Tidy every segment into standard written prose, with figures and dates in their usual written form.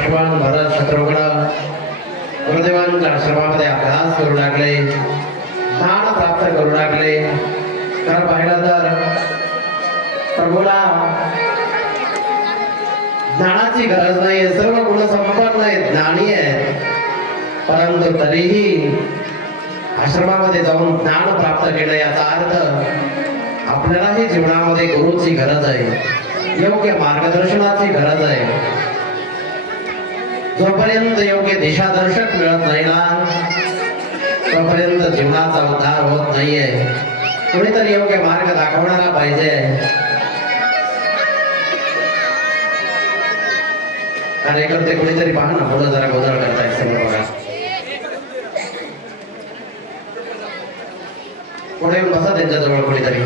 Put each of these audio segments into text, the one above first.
लक्ष्मण भरत शत्रुघ्न गुरुदेवांच्या आश्रमामध्ये अभ्यास करू लागले, ज्ञान प्राप्त करू लागले। तर पाहिलं तर प्रभूला ज्ञानाची गरज नाही, सर्व गुण संपन्न आहेत, ज्ञानी आहेत, परंतु तरीही आश्रमामध्ये जाऊन ज्ञान प्राप्त केलं। याचा अर्थ आपल्यालाही जीवनामध्ये गुरुची गरज आहे, योग्य मार्गदर्शनाची गरज आहे। जोपर्यंत योग्य दिशादर्शक मिळत नाही ना, तोपर्यंत जीवनाचा उद्धार होत नाहीये। कोणीतरी योग्य मार्ग दाखवणारा पाहिजे। कार्यकर्ते कोणीतरी पहा ना, पुढे जरा गोंधळ करतायत समोर बघा, पुढे येऊन बसा त्यांच्याजवळ कोणीतरी।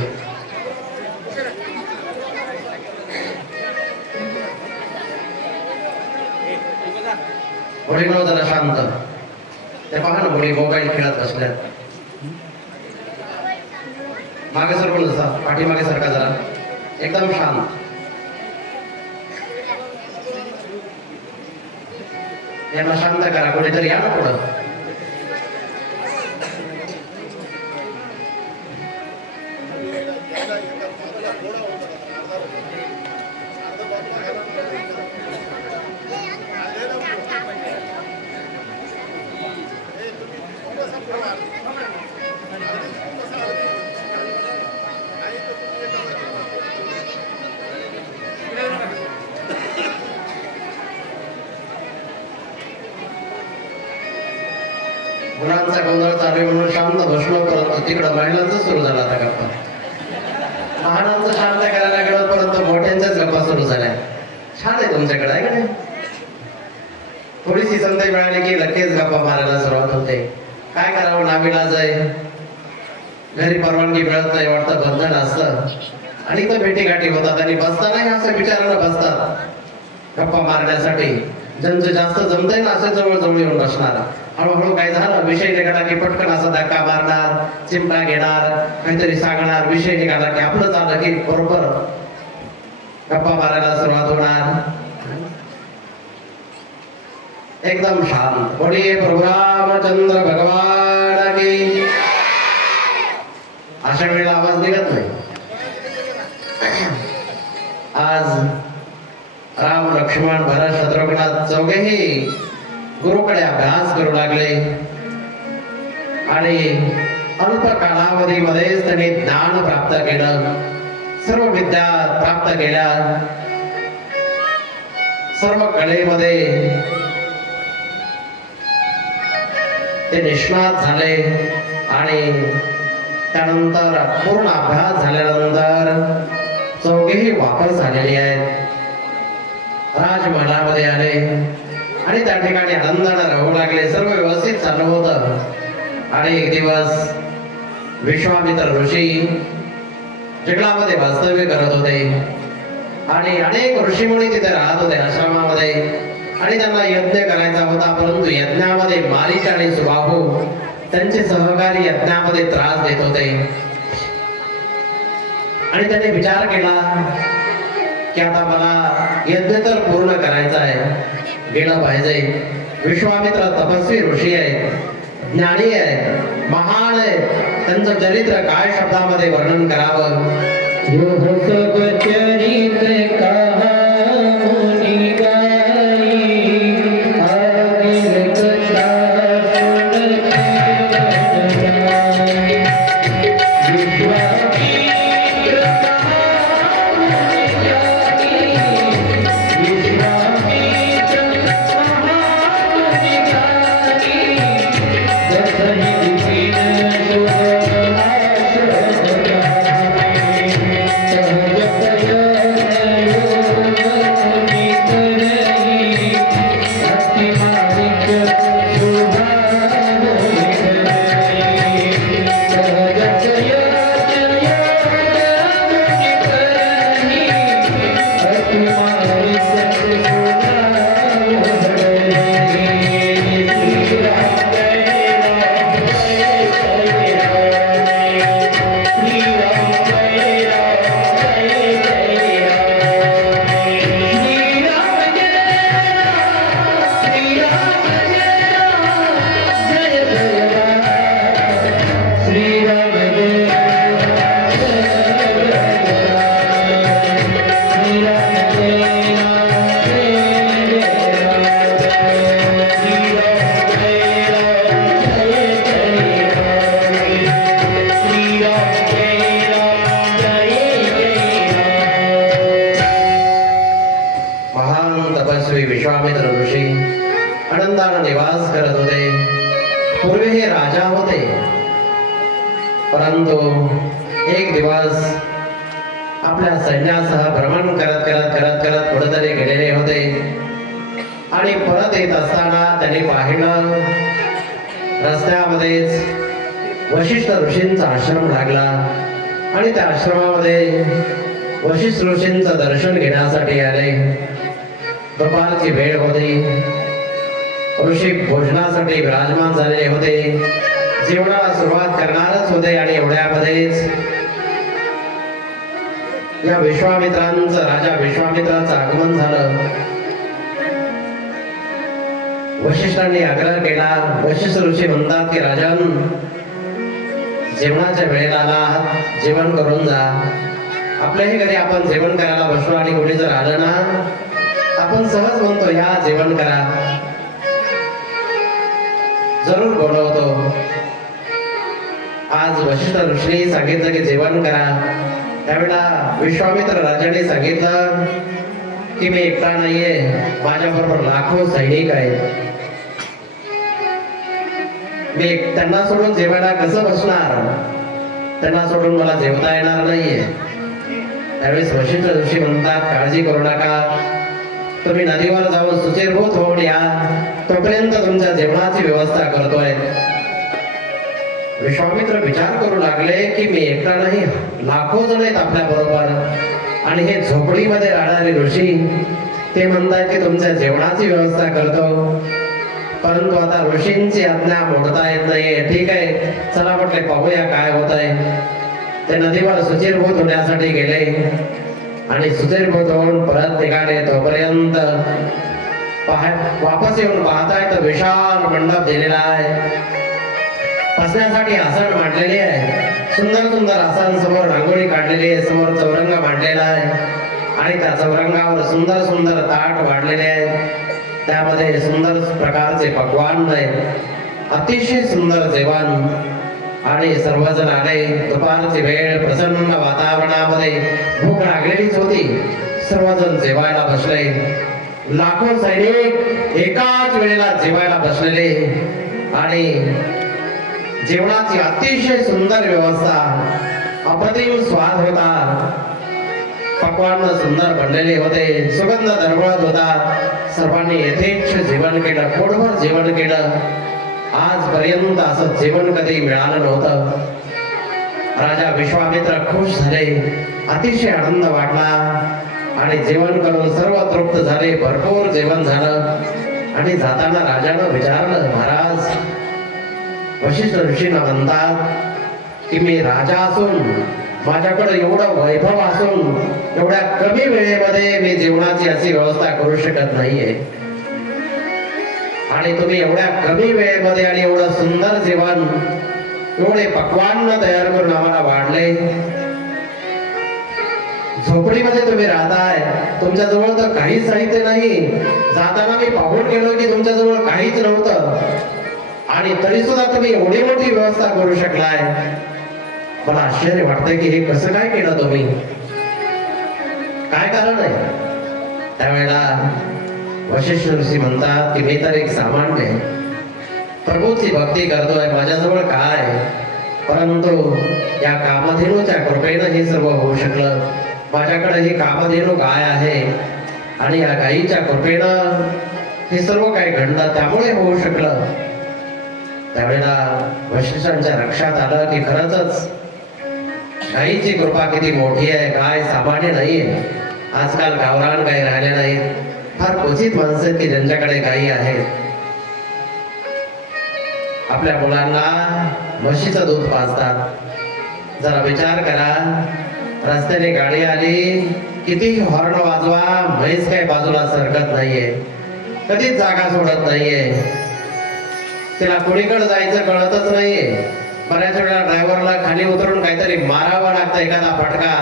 पुढे न जरा शांत, ते पहा ना मुली मोबाईल खेळत बसल्यात। मागे सरकून जसा, पाठीमागे सरका जरा, एकदम शांत। यांना शांत करा, कोणीतरी या ना पुढं। मुलांचा गोंधळ चालू आहे म्हणून शांत बसलो, परंतु तिकडं महिलांचा सुरू झाला आता गप्पा। लहानांचं शांत करायला गेलं, परंतु मोठ्यांच्याच गप्पा सुरू झाल्या। छान आहे तुमच्याकडे, आहे का नाही? थोडीशी संधी मिळाली की लगेच गप्पा मारायला सुरुवात होते। काय करावं, नाविलाज आहे, घरी परवानगी मिळत नाही, वाटतं बंधन असतं, आणि तर भेटीगाठी होतात आणि बसतानाही असं विचारानं बसतात गप्पा मारण्यासाठी। ज्यांचं जास्त जमतंय ना, असं जवळ जवळ येऊन बसणार। हळूहळू काय झालं, विषय निघाला की पटकन असा धक्का मारणार, चिमटा घेणार, काहीतरी सांगणार। विषय निघाला की आपलं झालं की बरोबर गप्पा मारायला सुरुवात होणार। एकदम शांत। बोलिए प्रभु रामचंद्र भगवान की। अशा वेळेला आवाज निघत नाही। आज राम लक्ष्मण भरत शत्रुघ्न चौघेही गुरुकडे अभ्यास करू लागले आणि अल्प कालावधीमध्येच त्यांनी ज्ञान प्राप्त केलं, सर्व विद्या प्राप्त केल्या, सर्व कलेमध्ये ते निष्णात झाले। आणि त्यानंतर पूर्ण अभ्यास झाल्यानंतर चौघेही वापस झालेली आहेत, राजमहालामध्ये आले आणि त्या ठिकाणी आनंदाने राहू लागले। सर्व व्यवस्थित चालू होतं आणि एक दिवस विश्वामित्र ऋषी जंगलामध्ये वास्तव्य करत होते आणि अनेक ऋषीमुनी तिथे राहत होते आश्रमामध्ये, आणि त्यांना यज्ञ करायचा होता, परंतु यज्ञामध्ये मारीच आणि सुबाहू त्यांचे सहकारी यज्ञामध्ये त्रास देत होते। आणि त्याने विचार केला की आता मला यज्ञ तर पूर्ण करायचा आहे, गेलं पाहिजे। विश्वामित्र तपस्वी ऋषी आहेत, ज्ञानी आहेत, महान आहेत, त्यांचं चरित्र काय शब्दामध्ये वर्णन करावं। Yeah. तेजस्वी विश्वामित्र ऋषी आनंदाने निवास करत होते. पूर्वी हे राजा होते, परंतु एक दिवस आपल्या सैन्यासह भ्रमण करत करत करत करत कुठेतरी गेलेले होते आणि परत येत असताना त्यांनी पाहिलं रस्त्यामध्येच वशिष्ठ ऋषींचा आश्रम लागला आणि त्या आश्रमामध्ये वशिष्ठ ऋषींचं दर्शन घेण्यासाठी आले. दुपारची वेळ होती. ऋषी भोजनासाठी विराजमान झालेले होते. जेवणाला सुरुवात करणारच होते आणि एवढ्यामध्येच या विश्वामित्रांचं राजा विश्वामित्राचं आगमन झालं. वशिष्ठांनी आग्रह केला. वशिष्ठ ऋषी म्हणतात की राजन, जेवणाच्या वेळेला आलात, जेवण करून जा. आपल्याही घरी आपण जेवण करायला बसलो आणि कोणी जर आलं ना, आपण सहज म्हणतो या जेवण करा, जरूर बोलवतो. आज वशिष्ठ ऋषींनी सांगितलं की जेवण करा. त्यावेळेला विश्वामित्र राजाने सांगितलं की मी एकटा नाहीये, माझ्या बरोबर लाखो सैनिक आहेत. मी त्यांना सोडून जेवायला कसं बसणार? त्यांना सोडून मला जेवता येणार नाहीये. त्यावेळेस वशिष्ठ ऋषी म्हणतात काळजी करू नका, तुम्ही नदीवर जाऊन सुचिरभूत होऊन या, तोपर्यंत तुमच्या जेवणाची व्यवस्था करतोय. विश्वामित्र विचार करू लागले की मी एकटा नाही, लाखो जण आहेत आपल्या बरोबर आणि हे झोपडीमध्ये राहणारे ऋषी ते म्हणतात की तुमच्या जेवणाची व्यवस्था करतो, परंतु आता ऋषींची आज्ञा मोडता येत नाहीये. ठीक आहे, चला म्हटले पाहूया काय होत आहे. ते नदीवर सुचिरभूत होण्यासाठी गेले आणि सुचिरभूत होऊन परत निघाले. तोपर्यंत वापस येऊन पाहताय तर विशाल मंडप दिलेला आहे. बसण्यासाठी आसन मांडलेले आहे. सुंदर सुंदर आसन, समोर रांगोळी काढलेली आहे, समोर चौरंग मांडलेला आहे आणि त्या चौरंगावर सुंदर सुंदर ताट वाढलेले आहेत. त्यामध्ये सुंदर प्रकारचे पक्वान्न आहेत, अतिशय सुंदर जेवण आणि सर्वजण आले. दुपारची वेळ, प्रसन्न वातावरणामध्ये भूक लागलेलीच होती. सर्वजण जेवायला बसले. लाखो सैनिक एकाच वेळेला जेवायला बसलेले आणि जेवणाची अतिशय सुंदर व्यवस्था, अप्रतिम स्वाद होता. पक्वान्न सुंदर बनलेले होते, सुगंध दरवळत होता. सर्वांनी यथेच्छ जेवण केलं, पोटभर जेवण केलं. आजपर्यंत असं जेवण कधी मिळालं नव्हतं. राजा विश्वामित्र खुश झाले, अतिशय आनंद वाटला आणि जेवण करून सर्व तृप्त झाले. भरपूर जेवण झालं आणि जाताना राजानं विचारलं, महाराज, वशिष्ठ ऋषींना म्हणतात की मी राजा असून, माझ्याकडे एवढं वैभव असून एवढ्या कमी वेळेमध्ये मी जेवणाची अशी व्यवस्था करू शकत नाहीये आणि तुम्ही एवढ्या कमी वेळेमध्ये आणि एवढं सुंदर जेवण, एवढे पक्वान्न तयार करून आम्हाला वाढले. झोपडीमध्ये तुम्ही राहताय, तुमच्या जवळ तर काहीच साहित्य नाही. जाताना मी पाहून गेलो की तुमच्या जवळ काहीच नव्हतं आणि तरी सुद्धा तुम्ही एवढी मोठी व्यवस्था करू शकलाय. मला आश्चर्य वाटतंय की हे कसं काय केलं तुम्ही, काय कारण आहे? त्यावेळेला वशिष्ठ ऋषी म्हणतात की मी तर एक सामान्य प्रभूची भक्ती करतोय, माझ्याजवळ काय, परंतु या कामधेनूच्या कृपेनं हे सर्व होऊ शकलं. माझ्याकडे ही कामधेनू गाय आहे आणि या गायीच्या कृपेनं हे सर्व काही घडलं, त्यामुळे होऊ शकलं. त्यावेळेला वशिष्ठांच्या लक्षात आलं की खरंच गायीची कृपा किती मोठी आहे. गाय सामान्य नाहीये. आजकाल गावरान गायी राहिल्या नाहीत. फार क्वचित माणसं आहेत की ज्यांच्याकडे गायी आहेत. आपल्या मुलांना म्हशीचं दूध पाजतात. जरा विचार करा, रस्त्याने गाडी आली, किती हॉर्न वाजवा, म्हैस काही बाजूला सरकत नाहीये, कधीच जागा सोडत नाहीये. तिला कोणीकडे जायचं कळतच नाहीये. बऱ्याच वेळा ड्रायव्हरला खाली उतरून काहीतरी मारावं लागतं, एखादा फटका.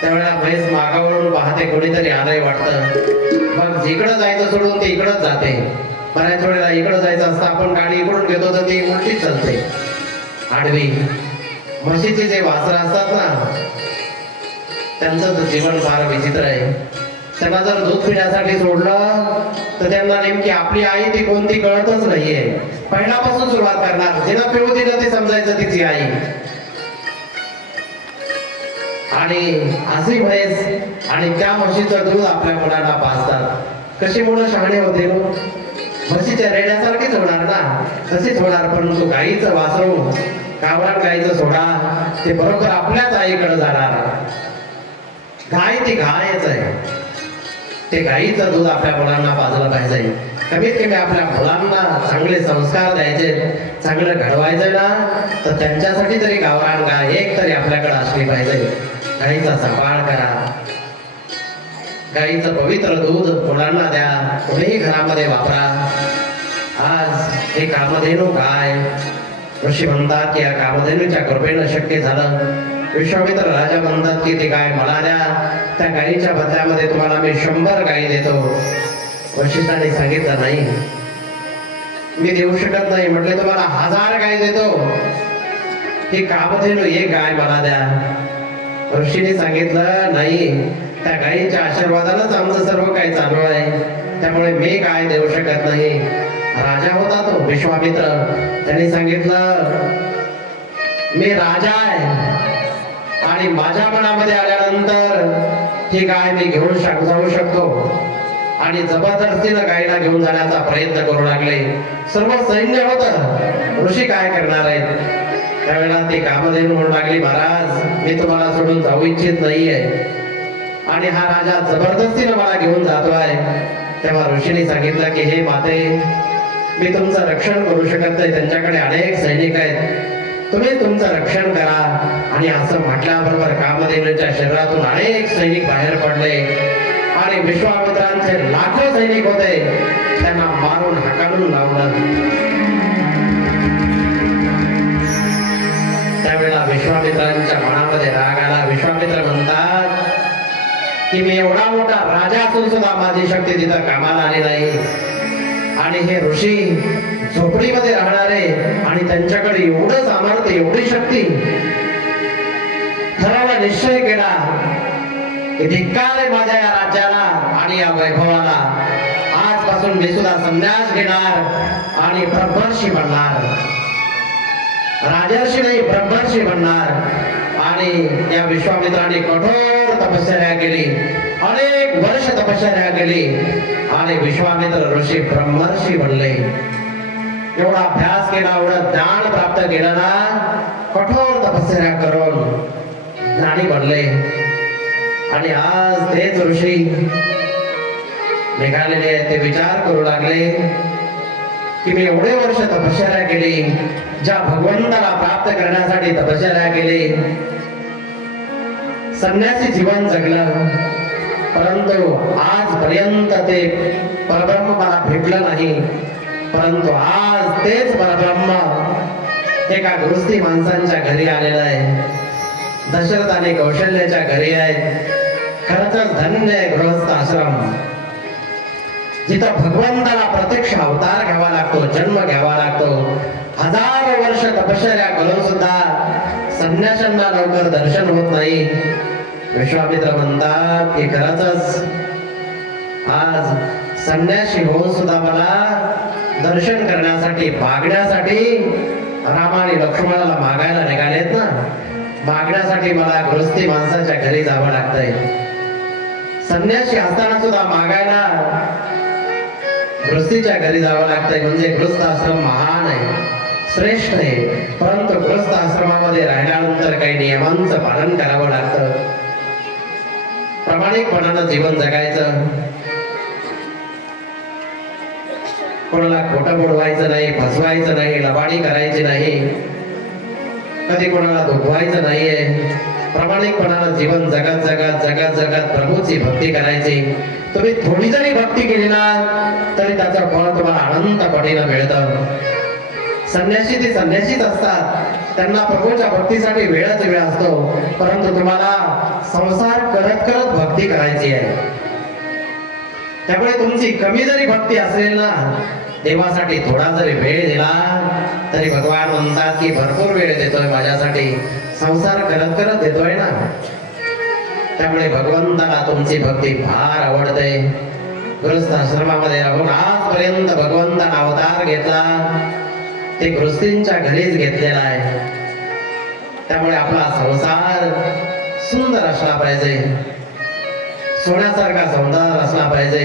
त्यावेळेला म्हैस मागावरून पाहते, कोणीतरी आलंय वाटतं. मग जिकडं जायचं सोडून ती इकडंच जाते. बऱ्याच वेळेला इकडं जायचं असतं, आपण गाडी इकडून घेतो तर ती उलटीच चालते आडवी. म्हशीचे जे वासरं असतात ना, त्यांचं जीवन फार विचित्र आहे. त्यांना जर दूध पिण्यासाठी सोडलं तर त्यांना नेमकी आपली आई ती कोणती कळतच नाहीये. पहिल्यापासून सुरुवात करणार, जिला पिऊ दिलं ते समजायचं तिची आई. आणि अशी म्हैस आणि त्या म्हशीचं दूध आपल्या मुलांना पाजतात. कशी मुलं शहाणे होते, म्हशीच्या रेड्यासारखीच होणार ना, तशीच होणार. परंतु गाईचं वासरू, गावरान गाईचं सोडा, ते बरोबर आपल्याच आईकडे जाणार. गाय ती गायच आहे. ते गाईचं दूध आपल्या मुलांना पाजलं पाहिजे. कमीत कमी आपल्या मुलांना चांगले संस्कार द्यायचे, चांगलं घडवायचं ना, तर त्यांच्यासाठी तरी गावरान गाय एक तरी आपल्याकडे असली पाहिजे. गाईचा सांभाळ करा. गाईचं पवित्र दूध मुलांना द्या. कोणीही घरामध्ये वापरा. आज हे कामधेनू गाय, ऋषी म्हणतात की या कामधेनूच्या कृपेनं शक्य झालं. विश्वामित्र राजा म्हणतात की ती गाय मला द्या, त्या गायीच्या बदल्यामध्ये तुम्हाला मी 100 गायी देतो. वशिष्ठाने सांगितलं नाही, मी देऊ शकत नाही. म्हटले तुम्हाला 1000 गायी देतो, ही कामधेनू एक गाय मला द्या. ऋषीने सांगितलं नाही, त्या गायीच्या आशीर्वादानंच आमचं सर्व काही चालू आहे, त्यामुळे मी गाय देऊ शकत नाही. राजा होता तो विश्वामित्र, त्यांनी सांगितलं मी राजा आहे आणि माझ्या मनामध्ये आल्यानंतर ही गाय मी घेऊन जाऊ शकतो. आणि जबरदस्तीनं गायीला घेऊन जाण्याचा प्रयत्न करू लागले. सर्व सैन्य होतं, ऋषी काय करणार आहेत. त्यावेळेला ती कामधेनू म्हणू लागली, महाराज मी तुम्हाला सोडून जाऊ इच्छित नाहीये आणि हा राजा जबरदस्तीनं मला घेऊन जातोय. तेव्हा ऋषीने सांगितलं की हे माते, मी तुमचं रक्षण करू शकत नाही, त्यांच्याकडे अनेक सैनिक आहेत, तुम्ही तुमचं रक्षण करा. आणि असं म्हटल्याबरोबर कामधेनूच्या शरीरातून अनेक सैनिक बाहेर पडले आणि विश्वामित्रांचे लाखो सैनिक होते, त्यांना मारून हाकालून लावलं. त्यावेळेला विश्वामित्रांच्या मनामध्ये राग आला. विश्वामित्र म्हणतात की मी एवढा मोठा राजा असून सुद्धा माझी शक्ती तिथं कामाला आली नाही. आणि हे ऋषी झोपडीमध्ये राहणारे आणि त्यांच्याकडे एवढं सामर्थ्य, एवढी शक्ती. ठरावा निश्चय केला की धिक्कार आहे माझ्या या राज्याला आणि या वैभवाला. आजपासून मी सुद्धा संन्यास घेणार आणि ब्रह्मर्षी बनणार. राजर्षी नाही, ब्रह्मर्षी बनणार. आणि या विश्वामित्राने कठोर तपश्चर्या केली, अनेक वर्ष तपश्चर्या केली आणि विश्वामित्र ऋषी ब्रह्मर्षी बनले. एवढा अभ्यास केला, एवढं ज्ञान प्राप्त केलं ना, कठोर तपश्चर्या करून ज्ञानी बनले. आणि आज तेच ऋषी निघालेले ते विचार करू लागले की मी एवढे वर्ष तपश्चर्या केली, ज्या भगवंताला प्राप्त करण्यासाठी तपश्चर्या केली, संन्यासी जीवन जगलं, परंतु आजपर्यंत ते परब्रह्म मला भेटलं नाही. परंतु आज तेच परब्रह्म एका गृहस्थी माणसांच्या घरी आलेलं आहे. दशरथ आणि कौशल्याच्या घरी आहे. खरंच धन्य आहे गृहस्थ आश्रम, जिथं भगवंताला प्रत्यक्ष अवतार घ्यावा लागतो, जन्म घ्यावा लागतो. हजारो वर्ष तपश्चर्या करून सुद्धा संन्याशांना लवकर दर्शन होत नाही. विश्वामित्र म्हणतात की खरंच आज संन्यासी होऊन सुद्धा मला दर्शन करण्यासाठी, मागण्यासाठी राम आणि लक्ष्मणाला मागायला निघालेत ना, मागण्यासाठी मला गृहस्थी माणसाच्या घरी जावं लागतंय. संन्यासी असताना सुद्धा मागायला गृहस्थीच्या घरी जावं लागतंय. म्हणजे गृहस्थ आश्रम महान आहे, श्रेष्ठ आहे. परंतु गृहस्थ आश्रमामध्ये राहिल्यानंतर काही नियमांचं पालन करावं लागतं. प्रामाणिकपणानं जीवन जगायचं, कोणाला खोटं बोलवायचं नाही, फसवायचं नाही, लबाडी करायची नाही, कधी कोणाला दुखवायचं नाहीये. प्रामाणिकपणानं जीवन जगत जगत जगत जगत प्रभूची भक्ती करायची. तुम्ही थोडी जरी भक्ती केली ना तरी त्याचं फळ तुम्हाला अनंत पटीनं मिळतं. संन्यासी ते संन्यासीच असतात, त्यांना प्रभूच्या भक्तीसाठी वेळच वेळ असतो. परंतु तुम्हाला संसार करत करत भक्ती करायची आहे. त्यामुळे तुमची कमी जरी भक्ती असेल ना, देवासाठी थोडा जरी वेळ दिला तरी भगवान म्हणतात की भरपूर वेळ देतोय माझ्यासाठी, संसार करत करत देतोय ना. त्यामुळे भगवंताला तुमची भक्ती फार आवडते. गृहस्थ आश्रमामध्ये राहून आजपर्यंत भगवंताने अवतार घेतला ते गृहस्थींच्या घरीच घेतलेला आहे. त्यामुळे आपला संसार सुंदर असला पाहिजे, सोन्यासारखा सौंदर्य असला पाहिजे.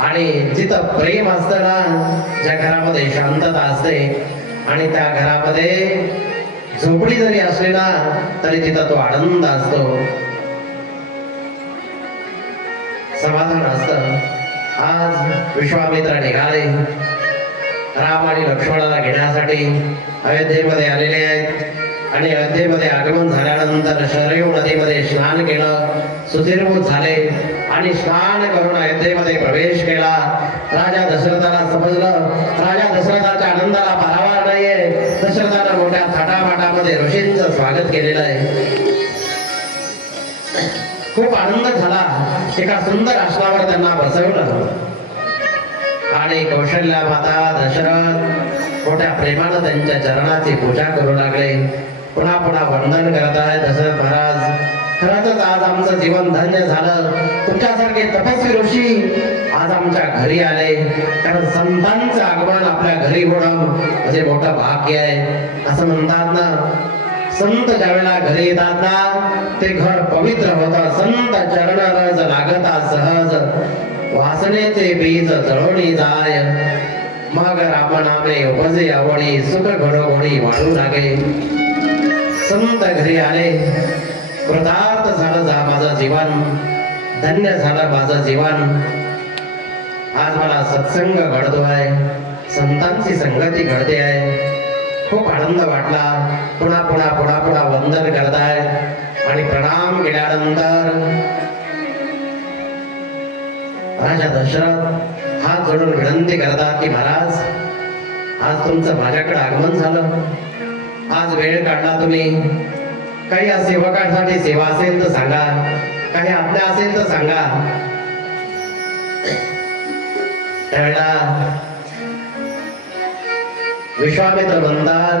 आणि जिथं प्रेम असतं ना, ज्या घरामध्ये शांतता असते आणि त्या घरामध्ये झोपडी जरी असली ना तरी तिथं तो आनंद असतो, समाधान असतं. आज विश्वामित्र निघाले राम आणि लक्ष्मणाला घेण्यासाठी अयोध्येमध्ये आलेले आहेत. आणि अयोध्येमध्ये आगमन झाल्यानंतर शरयू नदीमध्ये स्नान केलं, सुधीरभूत झाले आणि स्नान करून अयोध्येमध्ये प्रवेश केला. राजा दशरथाला समजलं, राजा दशरथाच्या आनंदाला पारावार नाहीये. दशरथानं मोठ्या थाटामाटामध्ये ऋषींचं स्वागत केलेलं आहे. खूप आनंद झाला. एका सुंदर आसनावर त्यांना बसवलं आणि कौशल्या माता दशरथ मोठ्या प्रेमानं त्यांच्या चरणाची पूजा करू लागले. पुन्हा पुन्हा वंदन करत आहे. दशरथ महाराज, खरंच आज आमचं जीवन धन्य झालं. तुमच्यासारखे तपस्वी ऋषी आज आमच्या घरी आले. कारण संतांचं आगमन आपल्या घरी होणं म्हणजे मोठं भाग्य आहे. असं म्हणतात ना, संत ज्यावेळेला घरी येतात ना ते घर पवित्र होतं. संत चरण रज लागता सहज, वासनेचे बीज जळवणी जाय. मग रामनामे उपजे आवडी, सुख घडोघडी वाढू लागे. संत घरी आले, कृतार्थ झालं जा माझं जीवन, धन्य झालं माझं जीवन. आज मला सत्संग घडतो आहे, संतांची संगती घडते आहे. खूप आनंद वाटला. पुन्हा पुन्हा पुन्हा पुन्हा वंदन करताय आणि प्रणाम केल्यानंतर राजा दशरथ हात जोडून विनंती करतात की महाराज, आज तुमचं माझ्याकडे आगमन झालं. आज वेळ काढला तुम्ही. काही या सेवकांसाठी सेवा असेल तर सांगा, काही आज्ञा असेल तर सांगा. त्यावेळेला विश्वामित्र म्हणतात,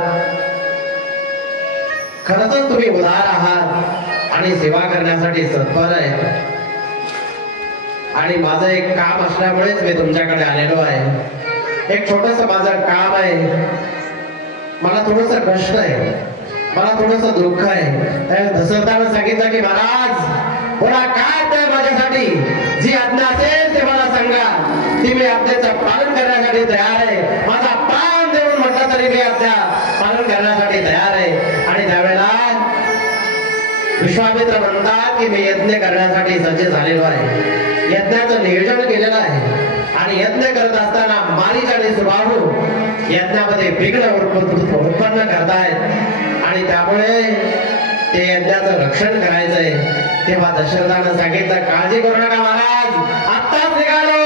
खरं तर तुम्ही उदार आहात आणि सेवा करण्यासाठी तत्पर आहे. आणि माझं एक काम असल्यामुळेच मी तुमच्याकडे आलेलो आहे. एक छोटस माझं काम आहे. मला थोडस कष्ट आहे, मला थोडस दुःख आहे. दशरथानं सांगितलं की महाराज, बोला काय ते माझ्यासाठी जी आज्ञा असेल ते मला सांगा. ती मी आज्ञेचं पालन करण्यासाठी तयार आहे. माझा प्राण देऊन म्हटलं तरी मी आज्ञा पालन करण्यासाठी तयार आहे. आणि त्यावेळेला विश्वामित्र म्हणतात की मी यज्ञ करण्यासाठी सज्ज झालेलो आहे. यज्ञाचं नियोजन केलेलं आहे. आणि यज्ञ करत असताना मारीच आणि सुबाहू यज्ञामध्ये विघ्न उत्पन्न करतायत आणि त्यामुळे ते यज्ञाचं रक्षण करायचंय. तेव्हा दशरथानं सांगितलं, काळजी करू नका महाराज, आत्ताच निघालो.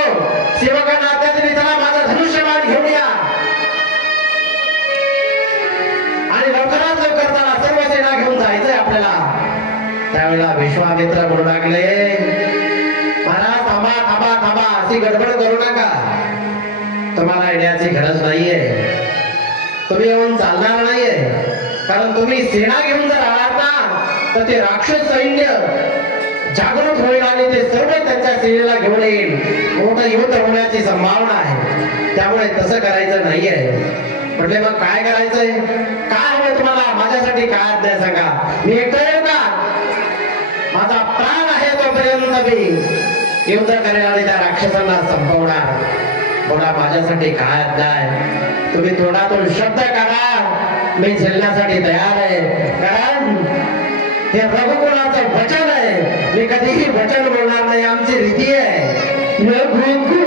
सेवकांना आज्ञा दिली, चला माझं धनुष्यबाण घेऊन या. आणि लवकरात लवकर चला, सर्व सेना घेऊन जायचंय आपल्याला. त्यावेळेला विश्वामित्र म्हणू लागले, महाराज थांबा थांबा थांबा, अशी गडबड करू नका. तुम्हाला येण्याची गरज नाहीये. तुम्ही येऊन चालणार नाहीये. कारण तुम्ही सेना घेऊन जर आलात ना तर ते राक्षस सैन्य जागृत होईल आणि ते सर्व त्यांच्या सेनेला घेऊन येईल. मोठं युद्ध होण्याची संभावना आहे. त्यामुळे तसं करायचं नाहीये. म्हटले मग काय करायचंय, काय हवं तुम्हाला, माझ्यासाठी काय आज्ञा सांगा. मी एकटा येऊ का? माझा प्राण आहे तोपर्यंत मी युद्ध करेल आणि त्या राक्षसांना संपवणार. बोला माझ्यासाठी काय आज्ञा आहे. तुम्ही तोंडातून शब्द काढा, मी झेलण्यासाठी तयार आहे. कारण हे रघुकुलाचं वचन आहे. मी कधीही वचन बोलणार नाही, आमची रीती आहे. रघुकुल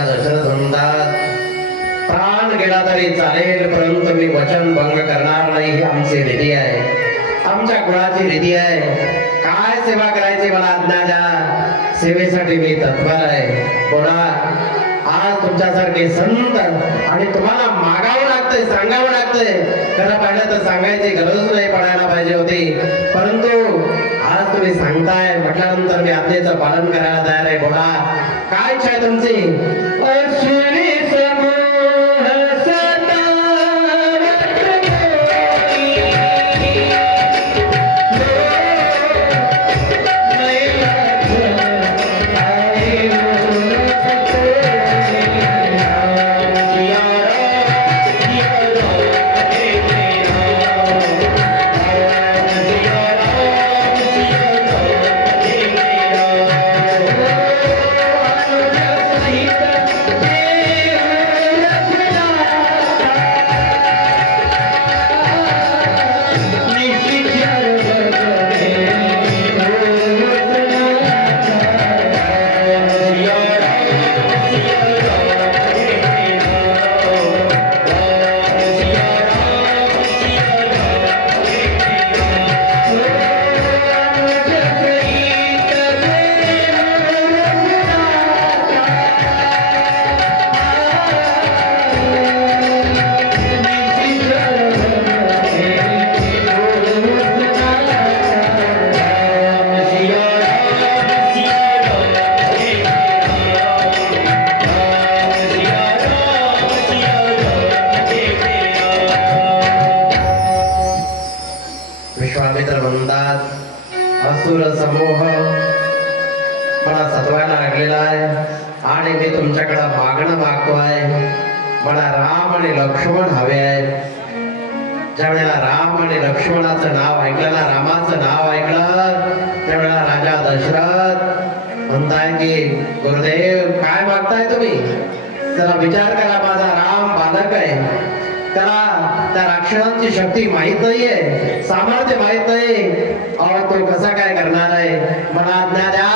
राजा दशरथ म्हणतात, प्राण गेला तरी चालेल परंतु मी वचन भंग करणार नाही, ही आमची रीती आहे, आमच्या कुळाची रीती आहे. काय सेवा करायची मला आज्ञा द्या, सेवेसाठी मी तत्पर आहे. बोला, आज तुमच्यासारखे संत आणि तुम्हाला मागावं लागतंय, सांगावं लागतंय. खरं पाहिलं तर सांगायची गरज नाही पडायला पाहिजे होती, परंतु आज तुम्ही सांगताय म्हटल्यानंतर मी आज्ञेचं पालन करायला तयार आहे. बोला, काय इच्छा आहे तुमची? विश्वामित्र म्हणतात, असुर समूह मला सतवायला लागलेला आहे आणि मी तुमच्याकडे मागणं मागतोय. मला राम आणि लक्ष्मण हवे आहेत. ज्यावेळेला राम आणि लक्ष्मणाचं नाव ऐकलं ना, रामाचं नाव ऐकलं, त्यावेळेला राजा दशरथ म्हणताय की गुरुदेव काय मागताय तुम्ही? जरा विचार करा, माझा राम बालक आहे, त्याला त्या राक्षसांची शक्ती माहित नाहीये, सामर्थ्य माहित नाही. अहो तो कसा काय करणार आहे? मला आज्ञा द्या,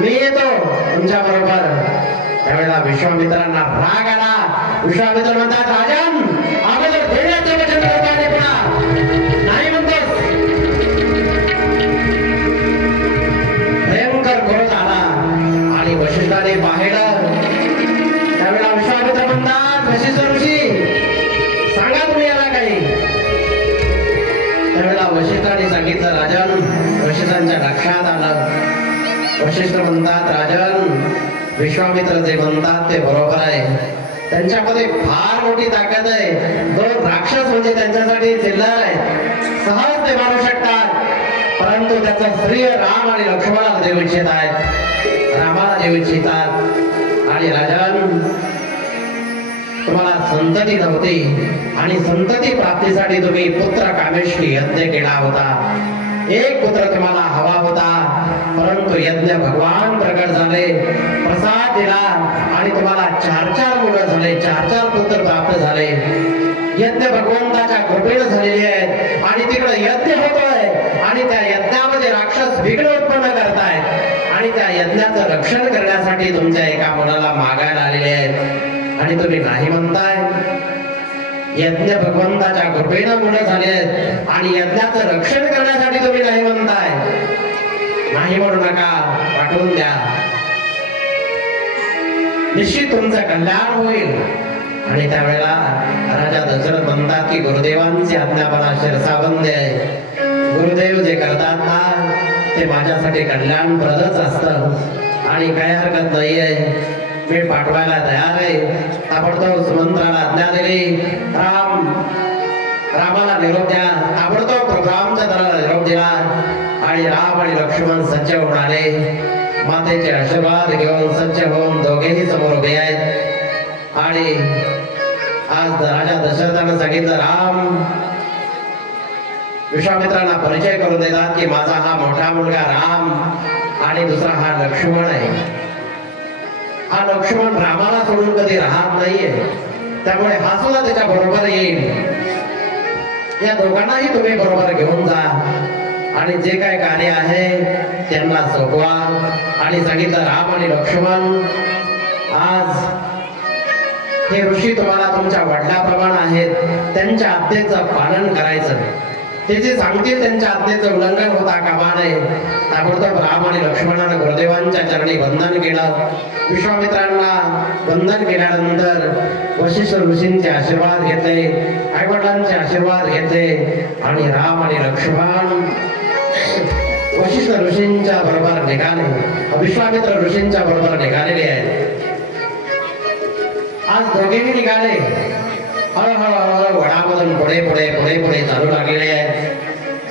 मी येतो तुमच्या बरोबर. त्यावेळेला विश्वामित्रांना राग आला. विश्वामित्र म्हणतात, राजन अगोदर देण्याचे वचन करताना पुन्हा नाही म्हणतोस. भयंकर क्रोध आला आणि वशिष्ठाने पाहिलं. त्यावेळेला विश्वामित्र म्हणतात, वशिष्ठ ऋषी सांगा तुम्ही याला काही. त्यावेळेला वशिष्ठाने सांगितलं. राजन, वशिष्ठांच्या लक्षात आलं. वशिष्ठ म्हणतात, राजन विश्वामित्र जे म्हणतात ते बरोबर आहे. त्यांच्यामध्ये फार मोठी ताकद आहे. दोन राक्षस म्हणजे त्यांच्यासाठी जिल्हा आहे, सहज ते मारू शकतात. परंतु त्याचा श्रेय राम आणि लक्ष्मणाला देऊ इच्छित आहेत, रामाला देऊ इच्छितात. आणि राजन तुम्हाला संतती नव्हती आणि संतती प्राप्तीसाठी तुम्ही पुत्र कामेष्टी यज्ञ केला होता. एक पुत्र तुम्हाला हवा होता, परंतु यज्ञ भगवान प्रकट झाले, प्रसाद दिला आणि तुम्हाला 4 मुलं झाले, 4 पुत्र प्राप्त झाले. यज्ञ भगवंताच्या कृपेने झालेले आहेत आणि तिकडे यज्ञ होतोय आणि त्या यज्ञामध्ये राक्षस विघ्न उत्पन्न करतायत आणि त्या यज्ञाचं रक्षण करण्यासाठी तुमच्या एका मुलाला मागायला आलेले आहेत आणि तुम्ही नाही म्हणताय. यज्ञ भगवंताच्या कृपेनं मुलं झाले आहेत आणि यज्ञाचं रक्षण करण्यासाठी तुम्ही नाही म्हणताय. नाही म्हणू नका, पाठवून द्या, निश्चित तुमचं कल्याण होईल. आणि त्यावेळेला राजा दशरथ म्हणतात की गुरुदेवांची आज्ञा मला शिरसाबंदी आहे. गुरुदेव जे करतात ना ते माझ्यासाठी कल्याणप्रदच असतं आणि काही हरकत नाहीये. मी पाठवायला तयार आहे. ताबडतोब सुमंत्राला आज्ञा दिली. रामाला निरोप द्या. ताबडतोब रामचंद्राला निरोप दिला आणि राम आणि लक्ष्मण सज्ज होऊन आले. मातेचे आशीर्वाद घेऊन सज्ज होऊन दोघेही समोर उभे आहेत. आणि आज राजा दशरथानं सांगितलं, राम विश्वामित्रांना परिचय करून देतात की माझा हा मोठा मुलगा राम आणि दुसरा हा लक्ष्मण आहे. हा लक्ष्मण रामाला सोडून कधी राहत नाहीये, त्यामुळे हा सुद्धा त्याच्या बरोबर येईल. या दोघांनाही तुम्ही बरोबर घेऊन जा आणि जे काय कार्य आहे त्यांना सोपवा. आणि सांगितलं, राम आणि लक्ष्मण आज हे ऋषी तुम्हाला तुमच्या वडिलाप्रमाणे आहेत, त्यांच्या आज्ञेचं पालन करायचं. ते जे सांगतील त्यांच्या आज्ञेचं उल्लंघन होता कामा नये. ताबडतोब राम आणि लक्ष्मणानं गुरुदेवांच्या चरणी वंदन केलं. विश्वामित्रांना वंदन केल्यानंतर वशिष्ठ ऋषींचे आशीर्वाद घेतले, आईवडिलांचे आशीर्वाद घेतले आणि राम आणि लक्ष्मण वशिष्ठ ऋषींच्या बरोबर निघाले, विश्वामित्र ऋषींच्या बरोबर निघालेले आहेत. आज दोघेही निघाले. हळूहळू वडामधून पुढे पुढे पुढे पुढे चालू लागलेले आहे.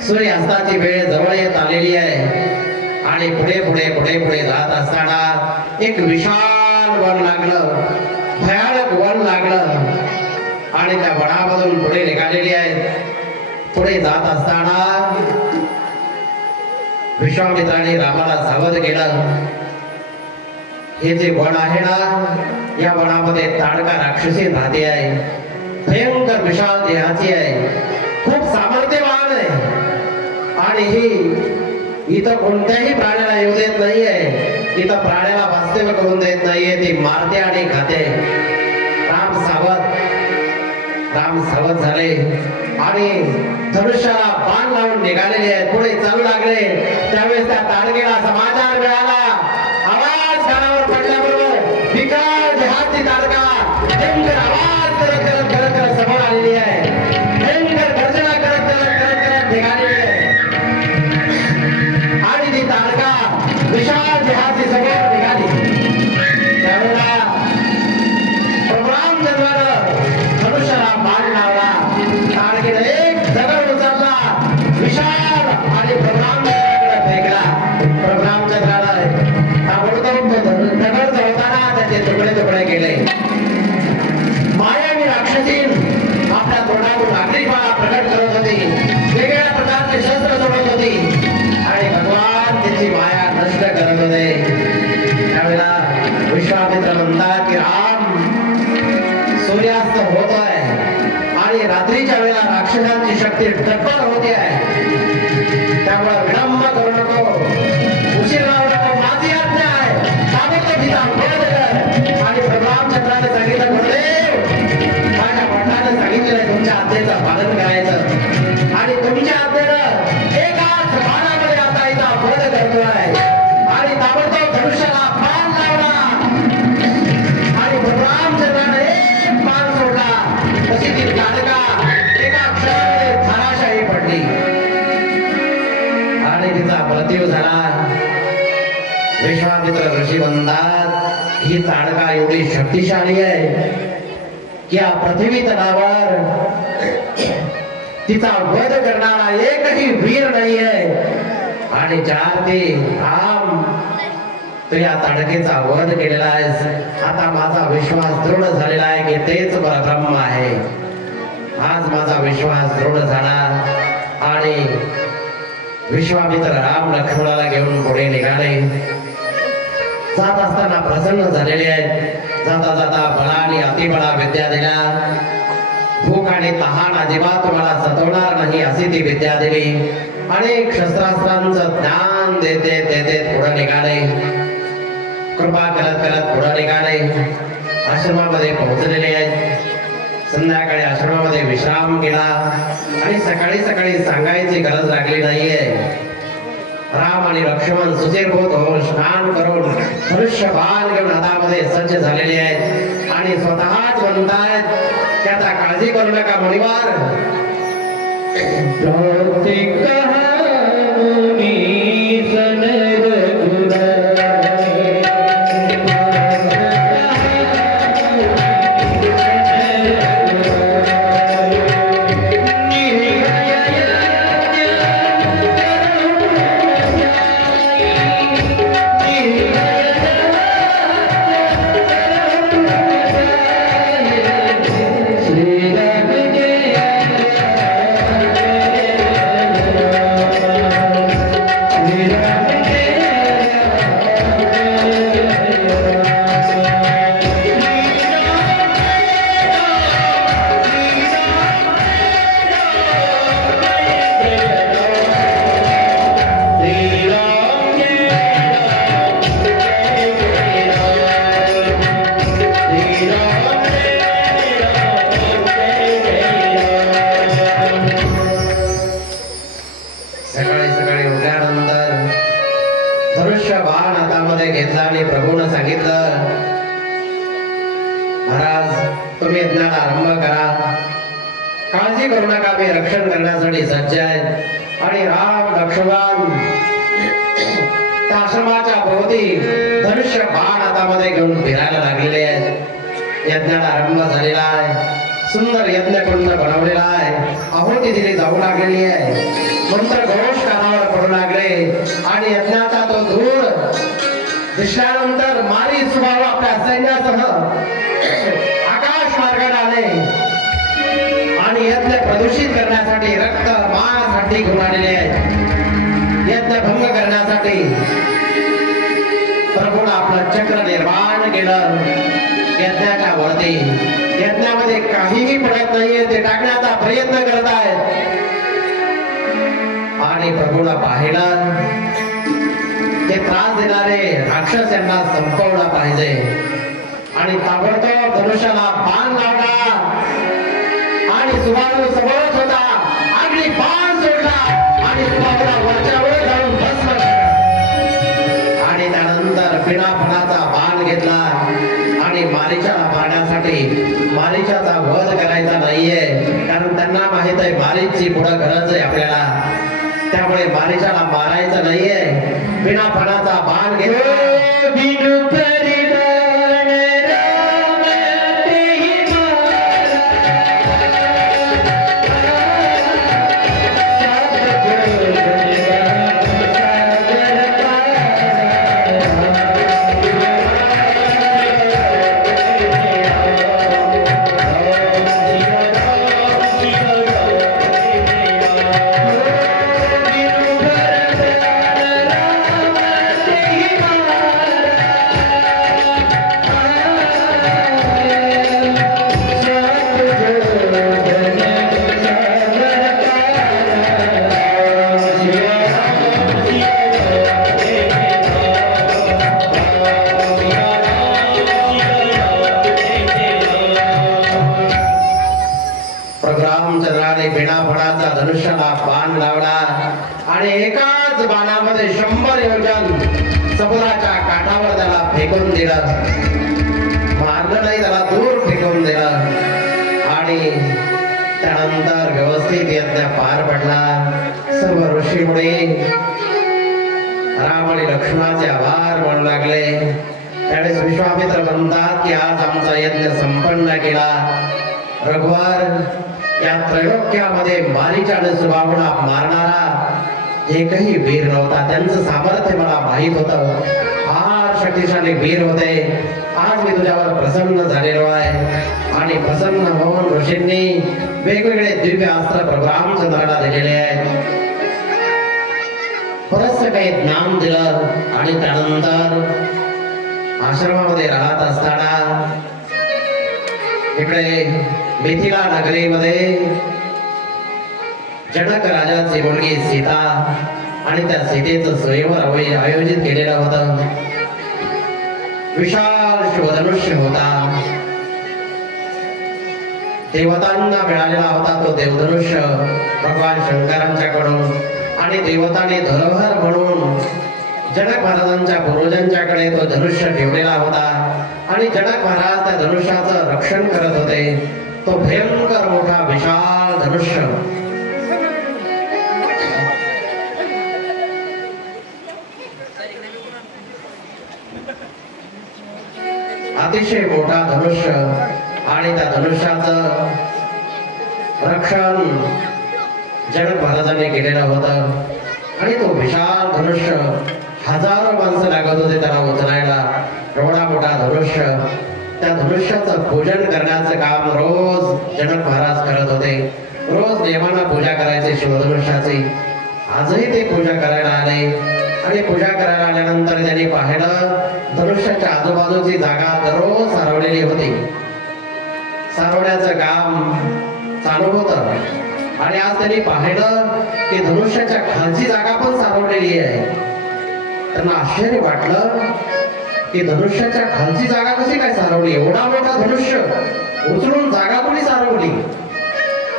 सूर्यास्ताची वेळ जवळ येत आलेली आहे आणि पुढे पुढे पुढे पुढे जात असताना एक विशाल वन लागलं, भयानक वन लागलं आणि त्या वनामधून पुढे निघालेली आहेत. पुढे जात असताना विश्वामित्राने रामाला सावध केलं. हे जे वन आहे ना, या वनामध्ये ताडका राक्षसी राहते आहे, भयंकर विशाल देहाची आहे, खूप सामर्थ्यवान आहे आणि ही इथं कोणत्याही प्राण्याला येऊ देत नाहीये, इथं प्राण्याला वास्तव्य करून देत नाहीये, ती मारते आणि खाते. राम सावध झाले आणि धनुष्याला बाण लावून निघालेले आहेत, पुढे चालू लागले. त्यावेळेस त्या ताडगेला समाचार मिळाला. आवाज कानावर पडल्याबरोबर विकराळ देहाची ताडका भयंकर आवाज करत करत करत करत समोर आलेली आहे, भयंकर गर्जना करत करत करत करत निघालेली आहे आणि ती ताडका विशाल देहाची समोर निघाली. त्यावेळेला प्रभू रामचंद्रानं धनुष्याला बाण लावला. ताडगीने एक दगड उचलला, विशाल आणि प्रभू रामचंद्राकडे फेकला. प्रभू रामचंद्रानं ताबडतोब दगड जळताना त्याचे तुकडे तुकडे केले. मायावी राक्षसीन आपल्या तोंडातून अग्निज्वाला प्रकट करत होती, वेगवेगळ्या प्रकारचे शस्त्र सोडत होती आणि भगवान तिची माया नष्ट करत होते. त्यावेळेला विश्वामित्र म्हणतात की राम, सूर्यास्त होतोय आणि रात्रीच्या वेळेला राक्षसांची शक्ती डब्बल होते आहे, त्यामुळे विलंब करू नको, उशीर लावू नको, माझी आज्ञा आहे. ताबडतोब तिचा वध कर. आणि रामचंद्राने सांगितलं, गुरुदेव, माझ्या वडिलांनी सांगितलं तुमच्या आज्ञेचं पालन करायचं आणि तुमच्या आज्ञेनं एकाच बाणामध्ये आता इथं वध करतोय. आणि ताबडतोब धनुष्याला बाण लावला आणि रामचंद्राने एक बाण सोडला. तशी ती ताडका एका क्षणामध्ये थाराशाही पडली आणि तिचा मृत्यू झाला. विश्वामित्र ऋषी म्हणतात, ही ताडका एवढी शक्तिशाली आहे की या पृथ्वी तलावर तिचा वध करणारा एकही वीर नाही आहे. आणि ज्यार्थी राम, तू या ताडकेचा वध केलेला आहेस, आता माझा विश्वास दृढ झालेला आहे की तेच परब्रह्म आहे. आज माझा विश्वास दृढ झाला आणि विश्वामित्र राम लक्ष्मणाला घेऊन पुढे निघाले. जात असताना प्रसन्न झालेले आहेत. जाता जाता बळाने अतिबळा विद्या दिला. भूक आणि तहान अजिबात तुम्हाला सतवणार नाही अशी ती विद्या दिली. अनेक शस्त्रास्त्रांचं ज्ञान देते देते पुढे निघाले. कृपा करत करत पुढे निघाले. आश्रमामध्ये पोहोचलेले आहेत. संध्याकाळी आश्रमामध्ये विश्राम केला आणि सकाळी सकाळी सांगायची गरज लागली नाहीये. राम आणि लक्ष्मण सुचेरभूत होऊन स्नान करून धनुष्य बाण घेऊन हातामध्ये सज्ज झालेले आहेत आणि स्वतःच म्हणतायत, त्याचा काळजी करू नका मुनिवार. Thank you. घेतला आणि प्रभूनं सांगितलं, महाराज तुम्ही यज्ञाला आरंभ करा, काळजी करू नका, मी रक्षण करण्यासाठी सज्ज आहे. आणि राम लक्ष्मण त्या आश्रमाच्या भोवती धनुष्य बाण हातामध्ये घेऊन फिरायला लागलेले आहेत. यज्ञाला आरंभ झालेला आहे, सुंदर यज्ञकुंड बनवलेला आहे, आहुती दिली जाऊ लागलेली आहे, मंत्र घोष कानावर पडू लागले. आणि यज्ञाचा तो धूळ दिसल्यानंतर मारी सुभाव आपल्या सैन्यासह आकाश मार्गाने आले आणि यज्ञ प्रदूषित करण्यासाठी, रक्त मारण्यासाठी घेऊन आलेले आहेत. यज्ञ भंग करण्यासाठी प्रभूने आपलं चक्र निर्माण केलं यज्ञाच्या वरती. यज्ञामध्ये काहीही पडत नाहीये, ते टाकण्याचा प्रयत्न करत आहेत. आणि प्रभूला पाहिलं ते त्रास देणारे राक्षस यांना संपवलं पाहिजे. आणि ताबडतोब धनुष्याला बाण लावला आणि सुबाहू समोरच होता, अग्नी बाण सोडला आणि सुबाहूला वरच्या वर जाऊन भस्म केलं. आणि त्यानंतर पिणापणाचा बाण घेतला आणि मारीचाला मारण्यासाठी, मारीचाचा वध करायचा नाहीये, कारण त्यांना माहित आहे मारीची पुढे गरज आहे आपल्याला, त्यामुळे मारीचाला मारायचं नाहीये. पिणापणाचा बाण घेतला. धनुष्याला बाण लावला आणि एकाच बाणामध्ये 100 योजन समुद्राच्या काठावर त्याला फेकून दिलं. मारलं नाही, त्याला दूर फेकून दिलं. आणि त्यानंतर व्यवस्थित यज्ञ पार पडला. सर्व ऋषीमुनी राम आणि लक्ष्मणाचे आभार मानू लागले. त्यावेळेस विश्वामित्र म्हणतात की आज आमचा यज्ञ संपन्न केला. रघुवर या त्रैलोक्यामध्ये मारीचाने सुबाहूला मारणारा एकही वीर नव्हता. त्यांचं सामर्थ्य मला माहित होतं, फार शक्तिशाली वीर होते. आज मी तुझ्यावर प्रसन्न झालेलो आहे. आणि प्रसन्न होऊन ऋषींनी वेगवेगळे दिव्य अस्त्र प्रभू रामचंद्राला दिलेले आहेत. बरंचसं काही ज्ञान दिलं. आणि त्यानंतर आश्रमामध्ये राहत असताना इकडे मिथिला नगरीमध्ये जनक राजाची मुलगी सीता आणि त्या सीतेचं स्वयंवर आयोजित केलेलं होतं. विशाल शिवधनुष्य होता, देवतांना मिळालेला होता तो देवधनुष्य भगवान शंकरांच्याकडून. आणि देवतांनी धरोहर म्हणून जनक महाराजांच्या पूर्वजांच्याकडे तो धनुष्य ठेवलेला होता. आणि जनक महाराज त्या धनुष्याचं रक्षण करत होते. तो भयंकर मोठा विशाल धनुष्य अतिशय मोठा धनुष्य. आणि त्या धनुष्याचं रक्षण जनक महाराजांनी केलेलं होतं. आणि तो विशाल धनुष्य हजारो माणसं लागत होते त्याला उचलायला. एवढा मोठा धनुष्य. त्या धनुष्याचं पूजन करण्याचं काम रोज जनक महाराज करत होते. रोज देवांना पूजा करायचे शिवधनुष्याची. आजही ते पूजा करायला आले. आणि पूजा करायला आल्यानंतर त्यांनी पाहिलं धनुष्याच्या आजूबाजूची जागा दररोज सारवलेली होती. सारवण्याचं काम चालू होतं. आणि आज त्यांनी पाहिलं की धनुष्याच्या खालची जागा पण सारवलेली आहे. त्यांना आश्चर्य वाटलं की धनुष्याच्या खालची जागा कशी काय सारवली. एवढा मोठा धनुष्य उचलून जागा कोणी सारवली.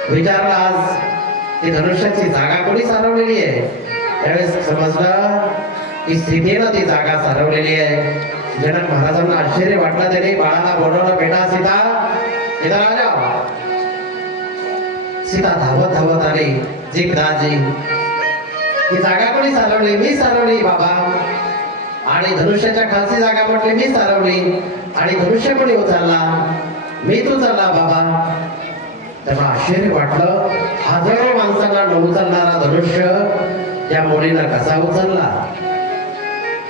विचारलं आज की धनुष्याची जागा कोणी सारवलेली आहे. त्यावेळेस समजलं की सीतेनं ती जागा सारवलेली आहे. जनक महाराजांना आश्चर्य वाटलं. त्यांनी बाळाला बोलवलं, बेटा सीता, इथं राजा. सीता धावत धावत आली. जी पिताजी, ही जागा कोणी सारवली? मी सारवली बाबा. आणि धनुष्याच्या खालची जागा म्हटली मी सारवली. आणि धनुष्य कोणी उचलला? मीच उचलला बाबा. तेव्हा आश्चर्य वाटलं, हजारो माणसांना न उचलणारा धनुष्य त्या मुलीनं कसा उचलला?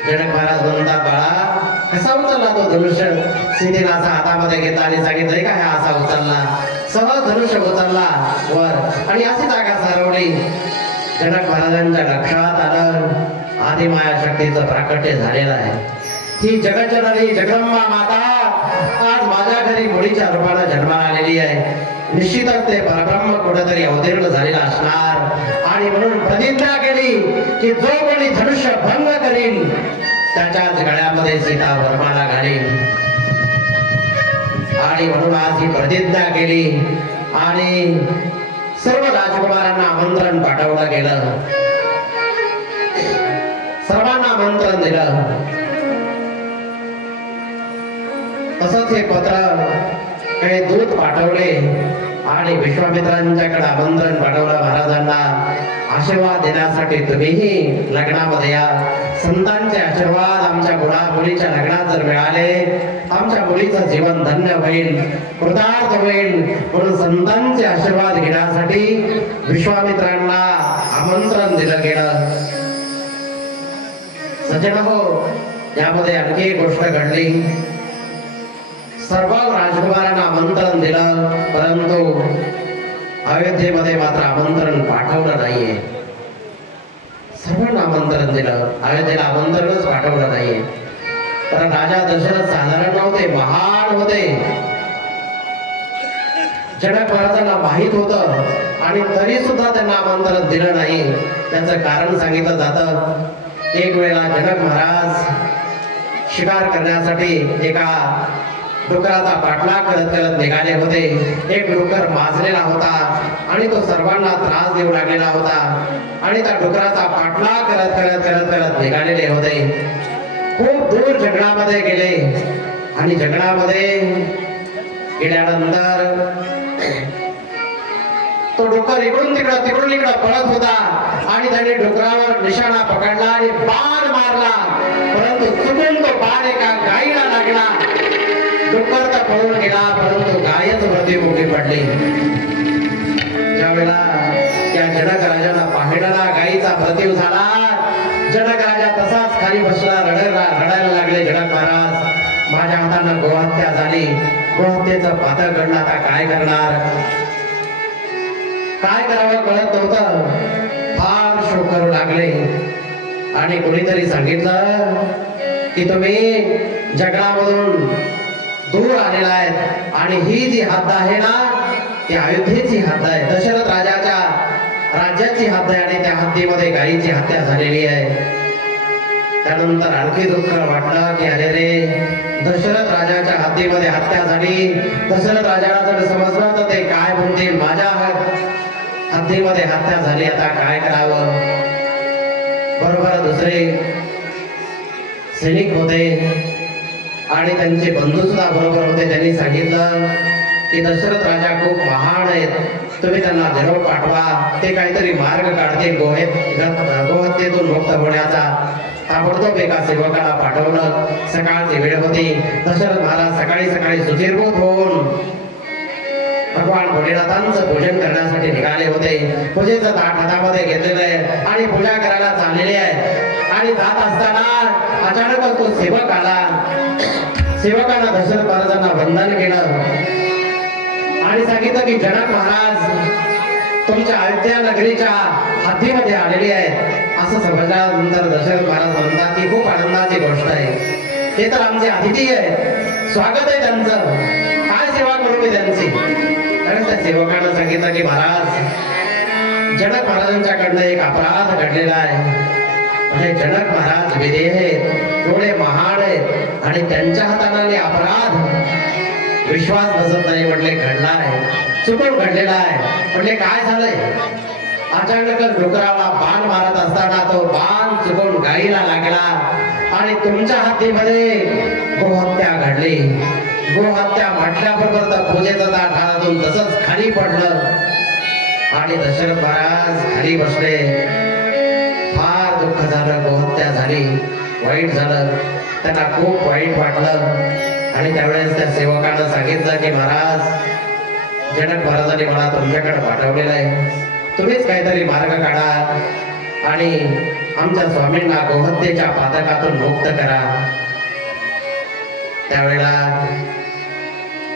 जनक महाराज म्हणतात, बाळा कसा उचलला तो धनुष्य? सीतेनं असा हातामध्ये घेतला आणि सांगितलंय का हा असा उचलला. सहज धनुष्य उचलला वर आणि अशी जागा सारवली. जनक महाराजांच्या लक्षात आलं, आदिमाया शक्तीचं प्राकट्य झालेलं आहे. ही जगज्जननी जगदंबा माता आज माझ्या घरी मुलीच्या रूपानं जन्माला आलेली आहे. निश्चितच ते परब्रह्म कुठेतरी अवतीर्ण झालेला असणार. आणि म्हणून प्रतिज्ञा केली की जो कोणी धनुष्य भंग करील त्याच्याच गळ्यामध्ये सीता वरमाला घालील. आणि म्हणून आज ही प्रतिज्ञा केली आणि सर्व राजकुमारांना आमंत्रण पाठवलं गेलं. सर्वांना आमंत्रण दिलं. तसंच हे पत्र काही दूत पाठवले आणि विश्वामित्रांच्याकडे आमंत्रण पाठवलं. महाराजांना आशीर्वाद देण्यासाठी तुम्हीही लग्नामध्ये या. संतांचे आशीर्वाद आमच्या मुलीच्या लग्नात जर मिळाले, आमच्या मुलीचं जीवन धन्य होईल, कृतार्थ होईल. म्हणून संतांचे आशीर्वाद घेण्यासाठी विश्वामित्रांना आमंत्रण दिलं गेलं. सज्जन हो, यामध्ये आणखी एक गोष्ट घडली. सर्व राजकुमारांना आमंत्रण दिलं, परंतु अयोध्येमध्ये मात्र आमंत्रण पाठवलं नाहीये. सर्वांना आमंत्रण दिलं, अयोध्येला आमंत्रणच पाठवलं नाहीये. तर राजा दशरथ साधारण नव्हते, महान होते. जनक महाराजांना माहित होतं आणि तरी सुद्धा त्यांना आमंत्रण दिलं नाही. त्याचं कारण सांगितलं जातं. एक वेळेला जनक महाराज शिकार करण्यासाठी एका डुकराचा पाठलाग करत करत निघाले होते. एक डुकर माजलेला होता आणि तो सर्वांना त्रास देऊ लागलेला होता. आणि त्या डुकराचा पाठलाग करत करत करत करत निघालेले होते. खूप दूर जंगलामध्ये गेले आणि जंगलामध्ये गेल्यानंतर तो डुकर इकडून तिकडं पळत होता आणि त्याने डुकरावर निशाणा पकडला आणि बाण मारला. परंतु चुकून तो बाण एका गायीला लागला. डुकर तर पळून गेला, परंतु गायच मृत्युमुखी पडली. ज्यावेळेला त्या जनक राजाला पाहिणारा गायीचा मृत्यू झाला, जनक राजा तसाच खाली बसला, रडायला लागले. जनक महाराज, माझ्या हातानं गोहत्या झाली. गोहत्येचं पातळ घडलं, आता काय करणार? काय करावं कळत नव्हतं. फार शोक करू लागले आणि कोणीतरी सांगितलं की तुम्ही जंगलामधून दूर आलेला आहे आणि ही जी हद्द आहे ना, ती अयोध्येची हद्द आहे. दशरथ राजाच्या राज्याची हद्द आहे आणि त्या हद्दीमध्ये गायीची हत्या झालेली आहे. त्यानंतर आणखी दुःख वाटलं की अरे रे, दशरथ राजाच्या हद्दीमध्ये हत्या झाली. दशरथ राजाला जर समजलं तर ते काय म्हणतील, माझ्या हद्दीमध्ये हत्या झाली, आता काय करावं? बरोबर दुसरे सैनिक होते आणि त्यांचे बंधू सुद्धा बरोबर होते. त्यांनी सांगितलं की दशरथ राजा खूप महान आहेत, तुम्ही त्यांना निरोप पाठवा, ते काहीतरी मार्ग काढतील गोहत्येतून मुक्त होण्याचा. ताबडतोब एका सेवकाला पाठवलं. सकाळची वेळ होती. दशरथ महाराज सकाळी सकाळी सुचिरभूत होऊन भगवान भोलेनाथांचं पूजन करण्यासाठी निघाले होते. पूजेचं ताट हातामध्ये घेतलेलं आहे आणि पूजा करायला चाललेले आहे. आणि जात असताना अचानक तो सेवक आला. सेवकानं दशरथ महाराजांना वंदन केलं आणि सांगितलं की जनक महाराज तुमच्या अयोध्या नगरीच्या हद्दीमध्ये आलेली आहेत. असं समजल्यानंतर दशरथ महाराज म्हणतात की खूप आनंदाची गोष्ट आहे. ते तर आमचे अतिथी आहेत, स्वागत आहे त्यांचं, काय सेवा करू मी त्यांची? आणि त्या सेवकानं सांगितलं की महाराज, जनक महाराजांच्याकडनं एक अपराध घडलेला आहे. म्हणजे जनक महाराज विधेय आहेत, एवढे महान आहेत आणि त्यांच्या हाताने अपराध, विश्वास बसत नाही. म्हटले घडला आहे, चुकून घडलेला आहे. म्हटले काय झालंय? अचानक डुकराला बाण मारत असताना तो बाण चुकून गाईला लागला आणि तुमच्या हातीमध्ये गोहत्या घडली. गोहत्या म्हटल्याबरोबर तर पूजेचं ताट हातातून तसंच खाली पडलं आणि दशरथ महाराज खाली बसले. फार दुःख झालं, गोहत्या झाली, वाईट झालं, त्यांना खूप वाईट वाटलं. आणि त्यावेळेस त्या सेवकानं सांगितलं की महाराज, जनक महाराजांनी मला तुमच्याकडे पाठवलेलं आहे, तुम्हीच काहीतरी मार्ग काढा आणि आमच्या स्वामींना गोहत्येच्या पातकातून मुक्त करा. त्यावेळेला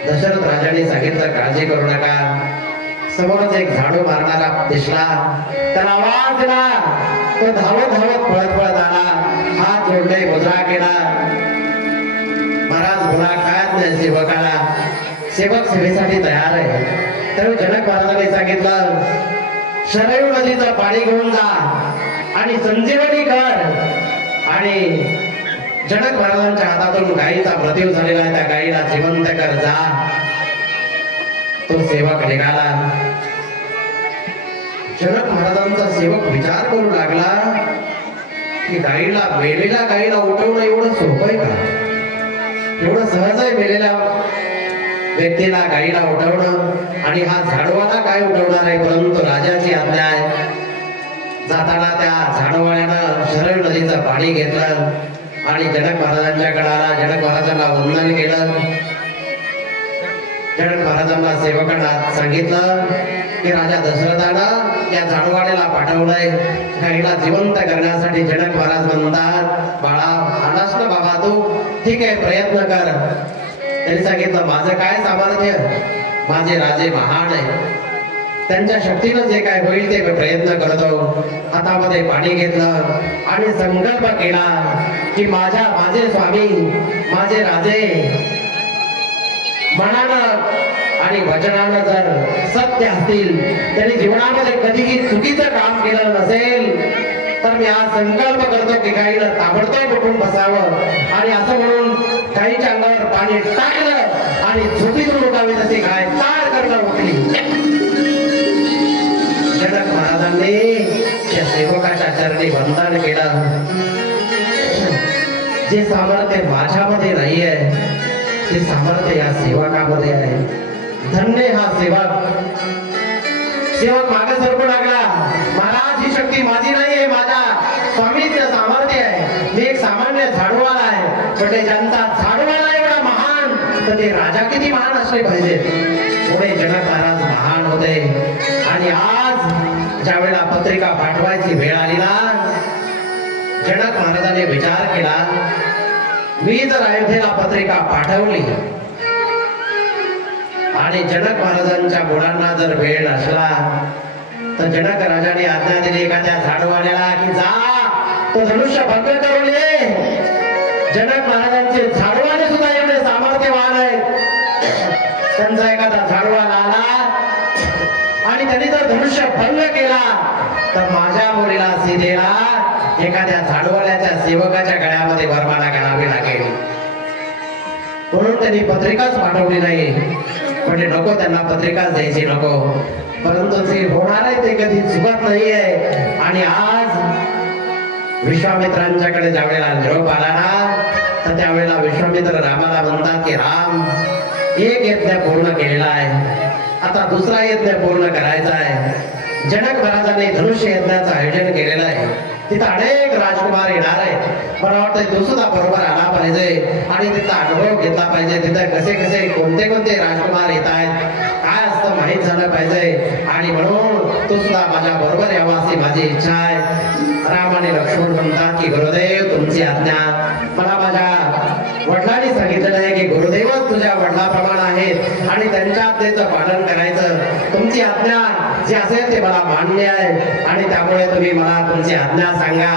दशरथ राजांनी सांगितलं, काळजी करू नका. समोरच एक झाडू मारणारा दिसला, त्याला आवाज दिला, तो धावत धावत पळत पळत आला, हात जोडले, मुद्रा केला. महाराज बोला, काय नाही सेवकाला, सेवक सेवेसाठी तयार आहे. तर जनक महाराजांनी सांगितलं, शरयू नदीचं पाणी घेऊन जा आणि संजीवनी कर. आणि जनक महाराजांच्या हातातून गायीचा मृत्यू झालेला आहे, त्या गायीला जिवंत कर जा. तो सेवक निघाला. जनक महाराजांचा सेवक विचार करू लागला की गायीला, मेलेल्या गायीला उठवणं एवढं सोपं आहे का? एवढं सहज आहे मेलेल्या व्यक्तीला गायीला उठवणं? आणि हा झाडवाला काय उठवणार आहे? परंतु राजाची आज्ञा आहे. जाताना त्या झाडवाल्यानं शरयू नदीचं पाणी घेतलं आणि जनक महाराजांच्याकडे आला. जनक महाराजांना वंदन केलं. जनक महाराजांना सेवकांना सांगितलं की राजा दशरथानं या झाडवाल्याला पाठवलंय गायीला जिवंत करण्यासाठी. जनक महाराज म्हणतात, बाळा, आलास ना बाबा तू, ठीक आहे, प्रयत्न कर. त्यांनी सांगितलं, माझं काय सामर्थ्य, माझे राजे महान आहे, त्यांच्या शक्तीनं जे काय होईल ते मी प्रयत्न करतो. हातामध्ये पाणी घेतलं आणि संकल्प केला की माझे स्वामी, माझे राजे मनानं आणि वचनानं जर सत्य असतील, त्यांनी जीवनामध्ये कधीही चुकीचं काम केलं नसेल, तर मी आज संकल्प करतो की गाईला ताबडतोब उठून बसावं. आणि असं म्हणून गाईच्या अंगावर पाणी टाकलं आणि झोपीतून उठावी तशी गाय ताड करणं उठली. जनक महाराजांनी त्या सेवकाच्या चरणी वंदन केलं. जे सामर्थ्य माझ्यामध्ये नाहीये, ते सामर्थ्य या सेवकामध्ये आहे. धन्य हा सेवक. सेवक मागे सरकू लागला, महाराज, ही शक्ती माझी नाहीये, माझ्या स्वामीचं सामर्थ्य आहे. मी एक सामान्य झाडूवाला आहे, पण ते ज्यांचा झाडूवाला एवढा महान, तर ते राजा किती महान असले पाहिजे. पुढे जनक महाराज महान होते. आणि आज ज्या वेळेला पत्रिका पाठवायची वेळ आली ना, जनक महाराजांनी विचार केला, मी जर अयोध्येला पत्रिका पाठवली आणि जनक महाराजांच्या मुलांना जर वेळ नसला, तर जनक राजाने आज्ञा दिली एखाद्या झाडवाल्याला की जा, तो धनुष्य भंग करून ये. जनक महाराजांचे झाडवाले सुद्धा एवढे सामर्थ्यवान आहेत. त्यांचा एखादा झाडवाला आला आणि त्यांनी जर धनुष्य भंग केला, तर माझ्या मुलीला सीतेला एखाद्या झाडवाल्याच्या सेवकाच्या गळ्यामध्ये वरमाला घालावी लागेल. म्हणून त्यांनी पत्रिकाच पाठवली नाही. म्हणजे नको, त्यांना पत्रिकाच द्यायची नको. परंतु जे होणार आहे ते कधी चुकत नाहीये. आणि आज विश्वामित्रांच्याकडे ज्या वेळेला निरोप आला ना, तर त्यावेळेला विश्वामित्र रामाला म्हणतात की राम, एक यज्ञ पूर्ण केलेला आहे, आता दुसरा यज्ञ पूर्ण करायचा आहे. जनक महाराजांनी धनुष्य यज्ञाचं आयोजन केलेलं आहे. तिथं अनेक राजकुमार येणार आहेत. मला वाटतं तो सुद्धा बरोबर आला पाहिजे आणि तिथला अनुभव घेतला पाहिजे. तिथं कसे कसे कोणते कोणते राजकुमार येत आहेत, काय असतं माहीत झालं पाहिजे. आणि म्हणून तो सुद्धा माझ्या बरोबर यावा अशी माझी इच्छा आहे. राम आणि लक्ष्मण म्हणतात की गुरुदेव, तुमची आज्ञा. मला माझ्या वडिलांनी सांगितलेलं आहे की गुरुदेवच तुझ्या वडिलाप्रमाणे आहेत आणि त्यांच्या आज्ञेचं पालन करायचं. तुमची आज्ञा जे असेल ते मला मान्य आहे आणि त्यामुळे तुम्ही मला तुमची आज्ञा सांगा.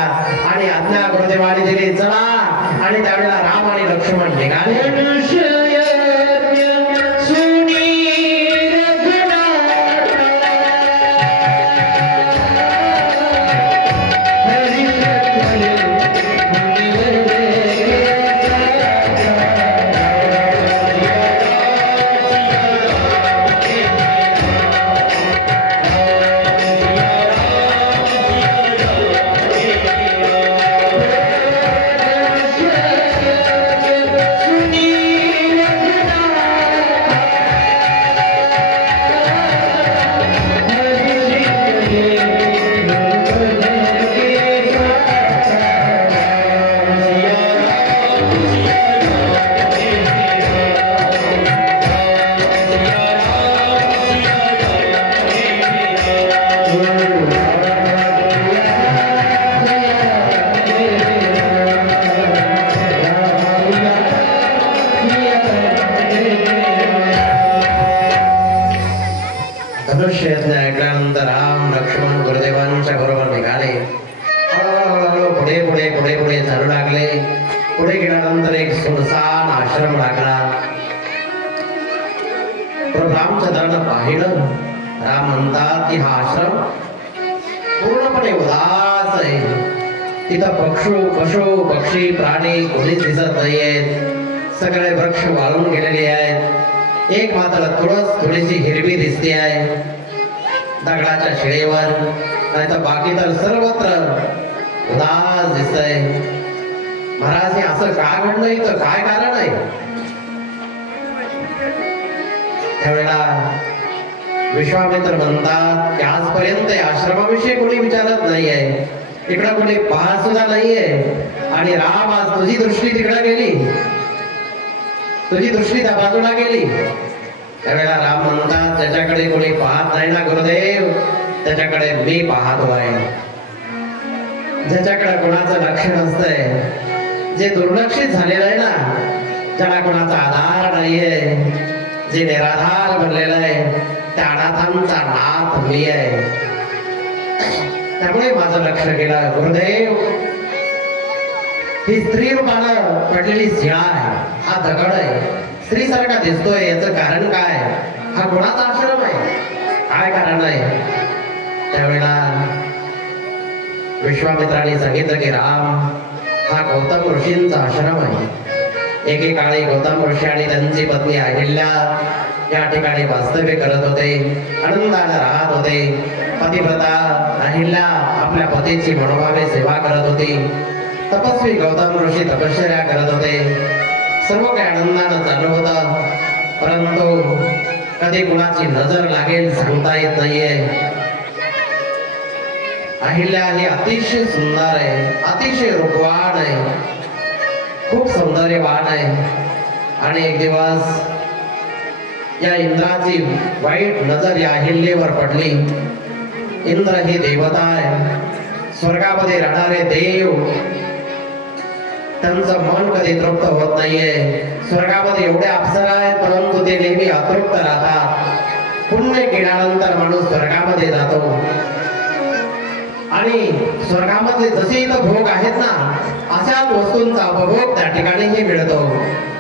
आणि आज्ञा गुरुदेवाने दिली, चला. आणि त्यावेळेला राम आणि लक्ष्मण निघाले. यज्ञ ऐकल्यानंतर राम लक्ष्मण गुरुदेवांच्या बरोबर निघाले. हळूहळू पुढे पुढे पुढे पुढे चालू लागले. पुढे गेल्यानंतर एक सुनसान आश्रम लागला. प्रभू रामचंद्रानं पाहिलं. राम म्हणतात की हा आश्रम पूर्णपणे उदास आहे. तिथं पशु पक्षी प्राणी कोणीच दिसत नाहीयेत. सगळे वृक्ष वाळून गेलेले आहेत. एक मात्र थोडीशी हिरवी दिसते आहे दगडाच्या शिळेवर. नाही तर बाकी तर सर्वत्र उदास दिसतंय. महाराज असं का घडलं इथं? काय कारण आहे? त्यावेळेला विश्वामित्र म्हणतात की आजपर्यंत आश्रमाविषयी कोणी विचारत नाहीये. इकडं कोणी पाहत सुद्धा नाहीये. आणि राम आज तुझी दृष्टी तिकडे गेली, तुझी दृष्टी त्या बाजूला गेली. त्यावेळेला राम म्हणतात ज्याच्याकडे कोणी पाहत नाही ना गुरुदेव, त्याच्याकडे मी पाहतो आहे. ज्याच्याकडे कोणाचं लक्ष नसतंय, जे दुर्लक्षित झालेलं आहे ना, ज्याला कोणाचा आधार नाहीये, जे निराधार बनलेलं आहे, त्या अनाथांचा नाथ मी आहे. त्यामुळे माझं लक्ष गेलं. गुरुदेव, ही स्त्री रूपानं पडलेली शिळा आहे, हा दगड आहे, स्त्री सारखा दिसतोय. याचं कारण काय? हा कोणाचा आश्रम आहे? काय कारण आहे? त्यावेळेला विश्वामित्राने सांगितलं की राम, हा गौतम ऋषींचा आश्रम आहे. एकेकाळी गौतम ऋषी आणि त्यांची पत्नी अहिल्या या ठिकाणी वास्तव्य करत होते, आनंदाने राहत होते. पतिव्रता अहिल्या आपल्या पतीची मनोभावे सेवा करत होती. तपस्वी गौतम ऋषी तपश्चर्या करत होते. सर्व काही आनंदानं चालू होतं. परंतु कधी कुणाची नजर लागेल सांगता येत नाहीये. अहिल्या ही अतिशय सुंदर आहे, अतिशय रूपवान आहे, खूप सौंदर्यवान आहे. आणि एक दिवस या इंद्राची वाईट नजर या अहिल्यावर पडली. इंद्र ही देवता आहे, स्वर्गामध्ये राहणारे देव. त्यांचं मन कधी तृप्त होत नाहीये. स्वर्गामध्ये एवढे अप्सरा आहेत, परंतु ते नेहमी अतृप्त राहतात. पुण्य केल्यानंतर माणूस स्वर्गामध्ये जातो. आणि स्वर्गामध्ये जसे इथं भोग आहेत ना, अशाच वस्तूंचा उपभोग त्या ठिकाणीही मिळतो.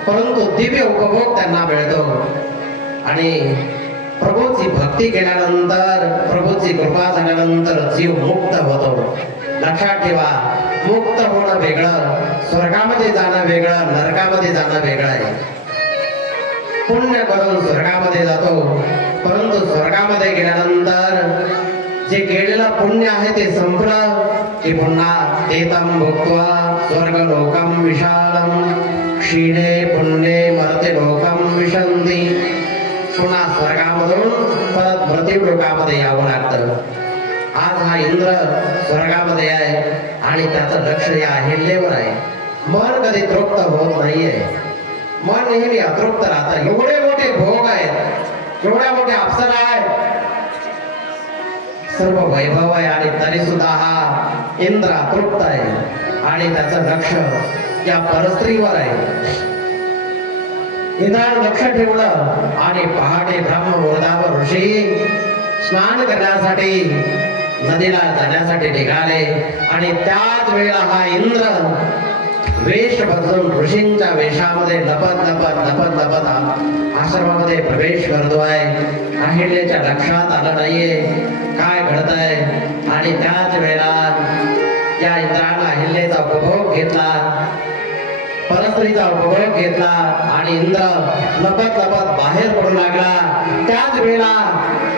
परंतु दिव्य उपभोग त्यांना मिळतो. आणि प्रभूची भक्ती केल्यानंतर, प्रभूची कृपा झाल्यानंतर जीव मुक्त होतो. लक्षात ठेवा, मुक्त होणं वेगळं, स्वर्गामध्ये जाणं वेगळं, नरकामध्ये जाणं वेगळं आहे. पुण्य करून स्वर्गामध्ये जातो, परंतु स्वर्गामध्ये गेल्यानंतर जे केलेलं पुण्य आहे ते संपलं की पुन्हा तेतम भुक्त्वा स्वर्गलोकम विशालम क्षीणे पुण्ये मर्त्य लोकम विशंती. पुन्हा स्वर्गामधून परत मृत्यू लोकामध्ये यावं लागतं. आज हा इंद्र स्वर्गामध्ये आहे आणि त्याचं लक्ष या अहिल्यावर आहे. मन कधी तृप्त होत नाहीये, मन नेहमी अतृप्त राहतं. एवढे मोठे भोग आहेत, एवढ्या मोठ्या अप्सरा आहेत, सर्व वैभव आहे, आणि तरी सुद्धा हा इंद्र अतृप्त आहे आणि त्याचं लक्ष या परस्त्रीवर आहे. इंद्राने लक्ष ठेवलं आणि पहाटे ब्रह्ममुहूर्तावर ऋषी स्नान करण्यासाठी नदीला जाण्यासाठी निघाले. आणि त्याच वेळेला हा इंद्र वेश बदलून ऋषींच्या वेशामध्ये लपत लपत लपत लपत आश्रमामध्ये प्रवेश करतोय. अहिल्याच्या लक्षात आलं नाहीये काय घडतंय. आणि त्याच वेळेला या इंद्रानं अहिल्याचा उपभोग घेतला, परस्त्रीचा उपभोग घेतला आणि इंद्र लपत लपत बाहेर पडू लागला. त्याच वेळेला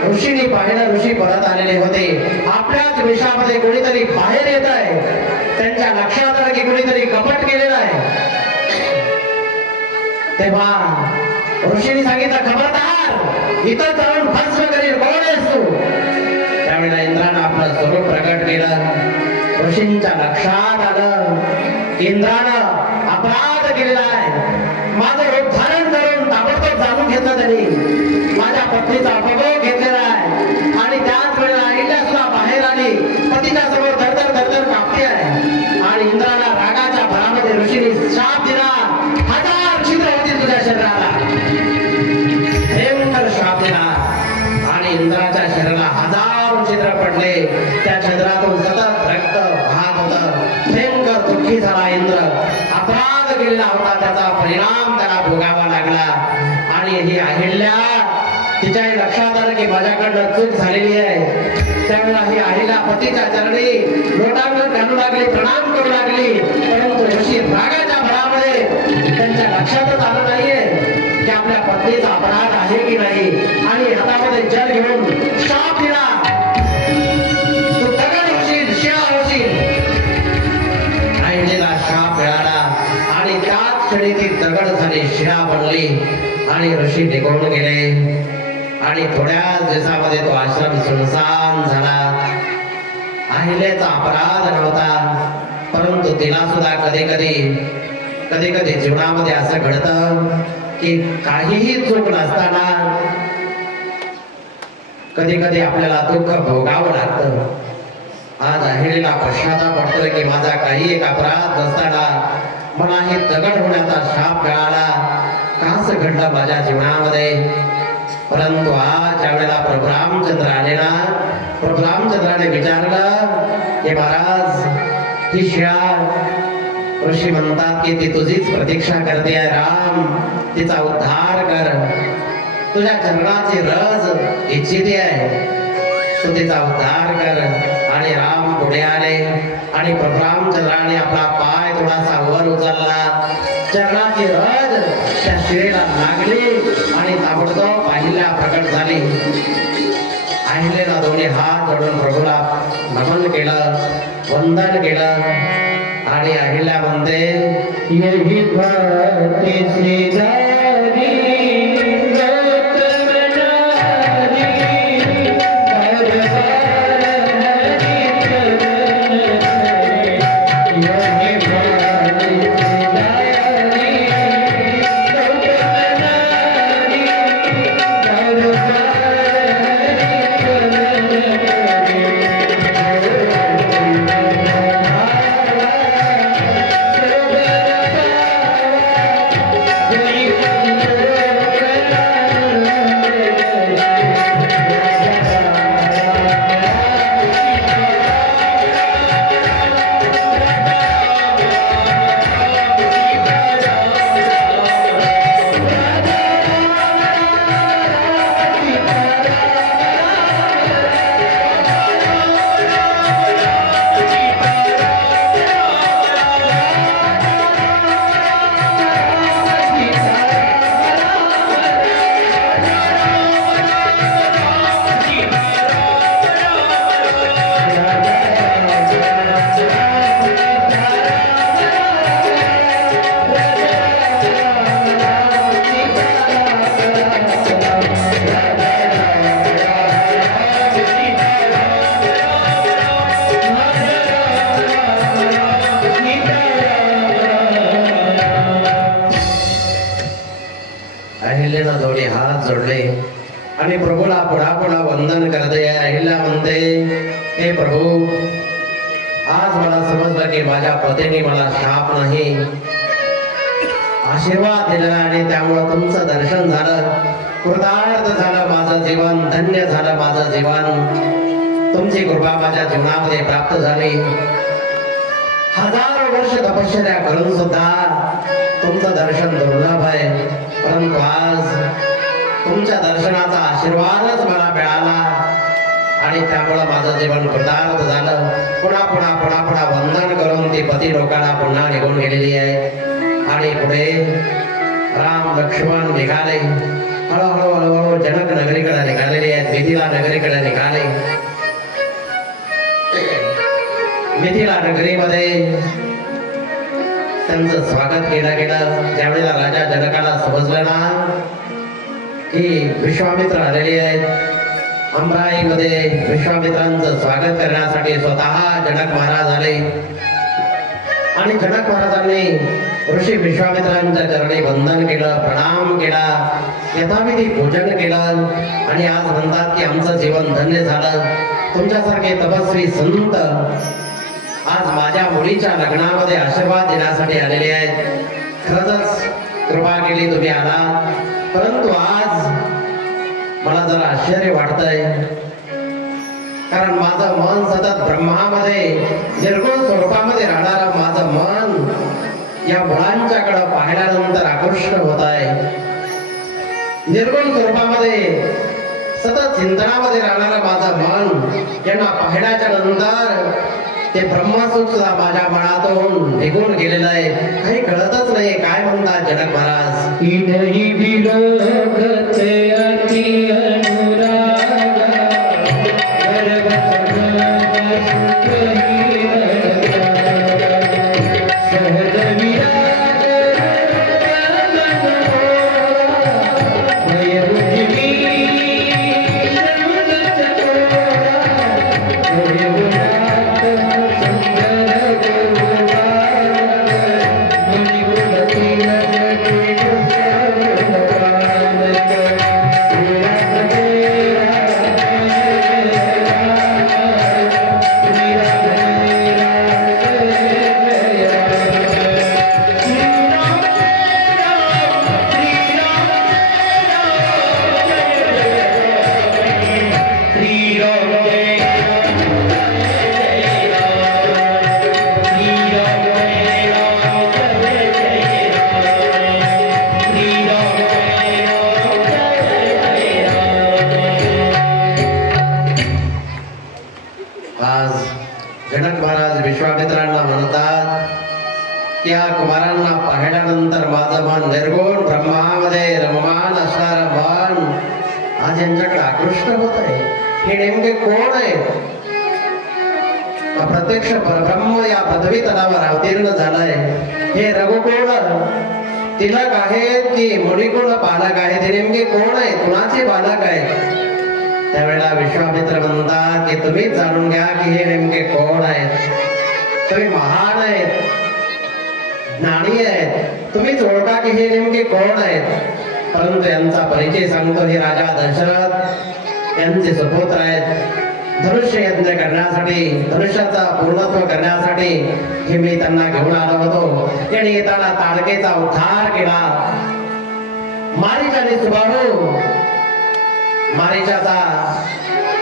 ऋषीने पाहिलं, ऋषी परत आलेले होते. आपल्याच वेशामध्ये कोणीतरी बाहेर येत आहे. त्यांच्या लक्षात आलं की कोणीतरी कपट केलेलं आहे. तेव्हा ऋषीने सांगितलं, खबरदार, इथं जाऊन भस्म करील, कोण आहेस तू? त्यावेळेला इंद्रानं आपलं स्वरूप प्रकट केलं. ऋषींच्या लक्षात आलं, इंद्रानं अपराध केलेला आहे. माझं रूप धारण करून ताबडतोब जाणून घेतलं त्यांनी. माझ्या पत्नीचा उपभोग घेतलेला आहे. आणि त्याच वेळेला अहिल्या सुद्धा बाहेर आली, पतीच्या समोर धडधड धडधड कापते आहे. आणि इंद्राला रागाच्या भरामध्ये ऋषीने शाप दिला, 1000 छिद्र होतील तुझ्या शरीराला, भयंकर शाप दिला. आणि इंद्राच्या शरीराला त्या छद्रातून सतत रक्त वाहत होतं. भयंकर दुःखी झाला इंद्र. अपराध केलेला होता त्याचा परिणाम त्याला भोगावा लागला. आणि ही अहिल्या तिच्याही लक्षात आलं की माझ्याकडनं चूक झालेली आहे. त्यावेळेला ही अहिल्या पतीच्या चरणी लोटांगण घालू लागली, प्रणाम करू लागली. परंतु ऋषी रागाच्या भरामध्ये त्यांच्या लक्षातच आलं नाहीये की आपल्या पत्नीचा अपराध आहे की नाही. आणि हातामध्ये जल घेऊन शाप दिला, तू दगड होशील, शिळा होशील. अहिलेला शाप मिळाला आणि त्याच क्षणी ती दगड झाली, शिळा बनली आणि ऋषी निघून गेले. आणि थोड्याच दिवसामध्ये तो आश्रम सुनसान झाला. अहिलेचा अपराध नव्हता, परंतु तिला सुद्धा कधी कधी जीवनामध्ये असं घडतं की काहीही चूक नसताना कधी कधी आपल्याला दुःख भोगावं लागतं. आज अहिलेला पश्चाताप वाटतोय की माझा काही एक अपराध नसताना मला हे दगड होण्याचा शाप मिळाला. काच घडलं माझ्या जीवनामध्ये. परंतु आज ज्यावेळेला प्रभू रामचंद्र आले ना, प्रभू रामचंद्राने विचारलं की महाराज ही शिळा, ऋषी म्हणतात की ती तुझीच प्रतीक्षा करते आहे राम, तिचा उद्धार कर. तुझ्या चरणाची रज इच्छिते आहे, तू तिचा उद्धार कर. आणि राम पुढे आले आणि प्रभू रामचंद्राने आपला पाय थोडासा वर उचलला. चरणाची रज त्या शिळेला लागली आणि ताबडतोब अहिल्या प्रकट झाली. अहिलेला दोन्ही हात जोडून प्रभूला नमन केलं, वंदन केलं. आणि अहिल्या म्हणते, येही भक्तीची दारी आणि प्रभूला पुढा वंदन करते. अहिल्या म्हणते, हे प्रभू, आज मला समजलं की माझ्या पतीने मला शाप नाही, आशीर्वाद दिला आणि त्यामुळे तुमचं दर्शन झालं, कृतार्थ झालं माझं जीवन, धन्य झालं माझं जीवन. तुमची कृपा माझ्या जीवनामध्ये प्राप्त झाली. हजारो वर्ष तपश्चर्या करून सुद्धा तुमचं दर्शन दुर्लभ आहे, परंतु आज तुमच्या दर्शनाचा आशीर्वादच मला मिळाला आणि त्यामुळे माझं जीवन कृतार्थ झालं. पुन्हा वंदन करून ती पती लोकांना पुन्हा निघून गेलेली आहे. आणि पुढे राम लक्ष्मण निघाले, हळूहळू जनक नगरीकडे निघालेले आहेत, मिथिला नगरीकडे निघाले. मिथिला नगरीमध्ये त्यांचं स्वागत केलं गेलं. ज्यावेळेला राजा जनकाला समजलं ना की विश्वामित्र आलेले आहेत, अमराईमध्ये विश्वामित्रांचं स्वागत करण्यासाठी स्वतः जनक महाराज आले. आणि जनक महाराजांनी ऋषी विश्वामित्रांच्या चरणी वंदन केलं, प्रणाम केला, यथाविधी पूजन केलं. आणि आज म्हणतात की आमचं जीवन धन्य झालं. तुमच्यासारखे तपस्वी संत आज माझ्या मुलीच्या लग्नामध्ये आशीर्वाद देण्यासाठी आलेले आहेत. खरंच कृपा केली, तुम्ही आला. परंतु आज मला जरा आश्चर्य वाटतंय कारण माझं मन सतत ब्रह्मामध्ये निर्गुण स्वरूपामध्ये राहणारं माझं मन या मुलांच्याकडे पाहिल्यानंतर आकृष्ट होत आहे. निर्गुण स्वरूपामध्ये सतत चिंतनामध्ये राहणारं माझं मन यांना पाहिल्याच्या नंतर ते ब्रह्मसुख सुद्धा माझ्या मनातून निघून गेलेलं आहे. काही कळतच नाही काय म्हणतात जनक महाराज. जनक महाराज विश्वामित्रांना म्हणतात की या कुमारांना पाहिल्यानंतर माझं मन निर्गुण ब्रह्मामध्ये रममान असणारं मन आज यांच्याकडे आकृष्ट होत आहे. हे नेमके कोण आहेत? प्रत्यक्ष परब्रह्म या पदवी तलावर अवतीर्ण झालाय. हे रघुकुळ तिलक आहेत की मुनिकुळ पालक आहेत? हे नेमके कोण आहेत? कुणाचे बालक आहेत? त्यावेळेला विश्वामित्र म्हणतात की तुम्हीच जाणून घ्या की हे नेमके कोण आहेत. तुम्ही महान आहेत, ज्ञानी आहेत, तुम्हीच ओळखा की हे नेमके कोण आहेत. परंतु यांचा परिचय सांगतो. हे राजा दशरथ यांचे सुपुत्र आहेत. धनुष्य यज्ञ करण्यासाठी, धनुष्याचा पूर्णत्व करण्यासाठी हे मी त्यांना घेऊन आलो होतो. यांनी येताना ताडकेचा उद्धार केला. मारीचाने सुबाहू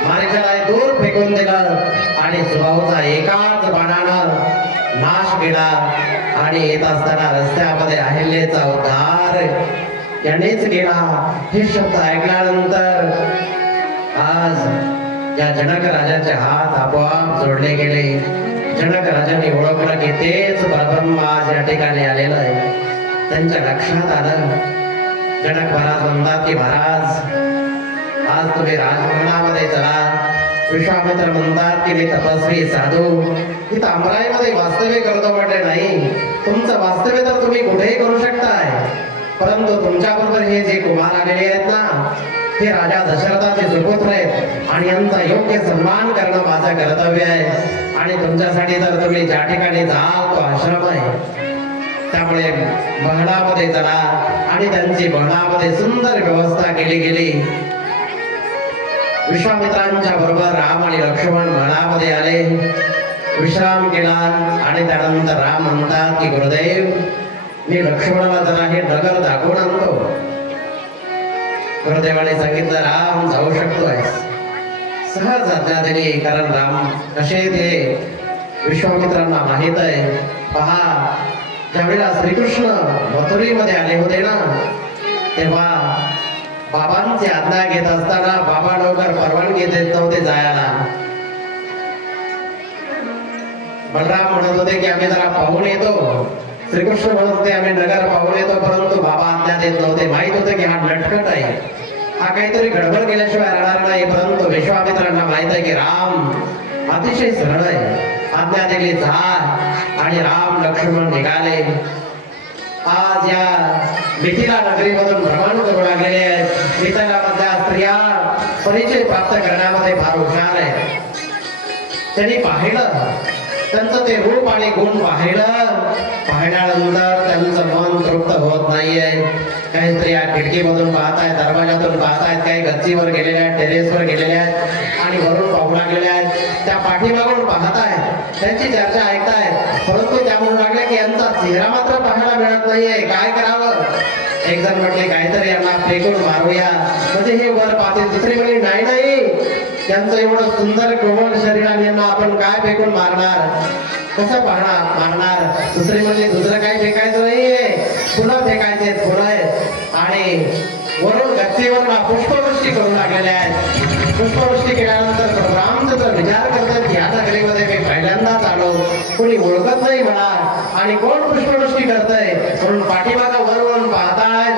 मारीच्याला दूर फेकून दिलं आणि सुबाहूचा एकाच बाणानं नाश केला. आणि येत असताना रस्त्यामध्ये अहिल्याचा उद्धार यांनीच केला. हे शब्द ऐकल्यानंतर आज या जनक राजाचे हात आपोआप जोडले गेले. जनक राजाने ओळखलं की तेच परब्रह्म आज या ठिकाणी आलेलं आहे. त्यांच्या लक्षात आलं. जनक महाराज म्हणतात की महाराज आज तुम्ही राजभवनामध्ये चला. विश्वामित्र म्हणतात की मी तपस्वी साधू इथं अमराईमध्ये वास्तव्य करतो म्हटले नाही. तुमचं वास्तव्य तर तुम्ही कुठेही करू शकताय, परंतु तुमच्या बरोबर हे जे कुमार आलेले आहेत ना, हे राजा दशरथाचे सुपुत्र आहेत आणि यांचा योग्य सन्मान करणं माझं कर्तव्य आहे. आणि तुमच्यासाठी तर तुम्ही ज्या ठिकाणी जाल तो आश्रम आहे. त्यामुळे महलामध्ये चला. आणि त्यांची महलामध्ये सुंदर व्यवस्था केली गेली. विश्वामित्रांच्या बरोबर राम आणि लक्ष्मण महलामध्ये आले, विश्राम केला. आणि त्यानंतर राम म्हणतात की गुरुदेव मी लक्ष्मणाला जरा हे नगर दाखवून आणतो. गुरुदेवाने सांगितलं राम जाऊ शकतोय. सहज आज्ञा दिली. कारण राम कसे ते विश्वामित्रांना माहित आहे. पहा ज्यावेळेला श्रीकृष्ण मथुरीमध्ये आले होते ना, तेव्हा बाबांची आज्ञा घेत असताना बाबा लवकर परवानगी देत नव्हते जायला. बलराम म्हणत होते की आम्ही जरा पाहून येतो. श्रीकृष्ण म्हणत होते आम्ही नगर पाहून येतो, परंतु बाबा आज्ञा देत नव्हते. माहित होते की हा नटखट आहे, हा काहीतरी गडबड केल्याशिवाय राहणार नाही. परंतु विश्वामित्रांना माहित आहे की राम अतिशय सरळ आहे. आज्ञा दिली जा. आणि राम लक्ष्मण निघाले. आज या मिथिला नगरीमधून भ्रमण करू लागलेले आहेत. मिथिलामधल्या स्त्रिया परिचय प्राप्त करण्यामध्ये फार हुशार आहेत. त्यांनी पाहिलं, त्यांचं ते रूप आणि गुण पाहिल्यानंतर त्यांचं मन तृप्त होत नाहीये. काही स्त्रिया खिडकीमधून पाहतायत, दरवाजातून पाहतायत, काही गच्चीवर गेलेल्या आहेत, टेरेसवर गेलेल्या आहेत आणि वरून पाहू लागलेल्या आहेत. त्या पाठीमागून पाहतायत, त्यांची चर्चा ऐकतायत. परंतु त्या म्हणू लागल्या की यांचा चेहरा मात्र पाहायला मिळत नाहीये. काय करावं? एक जण म्हटले काहीतरी यांना फेकून मारूया म्हणजे हे वर पाहतील. दुसरी म्हणे नाही नाही, त्यांचं एवढं सुंदर कोमल शरीर आणि यांना आपण काय फेकून मारणार, कसं मारणार? दुसरे म्हणजे दुसरं काही फेकायचं नाहीये, फुलं फेकायचे फुलं. आणि वरून गच्चीवर पुष्पवृष्टी करू लागलेल्या आहेत. पुष्पवृष्टी केल्यानंतर प्रभू रामचंद्र विचार करतात की या नगरीमध्ये मी पहिल्यांदाच आलो, कोणी ओळखत नाही मला आणि कोण पुष्पवृष्टी करतंय म्हणून पाठीमागं वरून पाहतायत.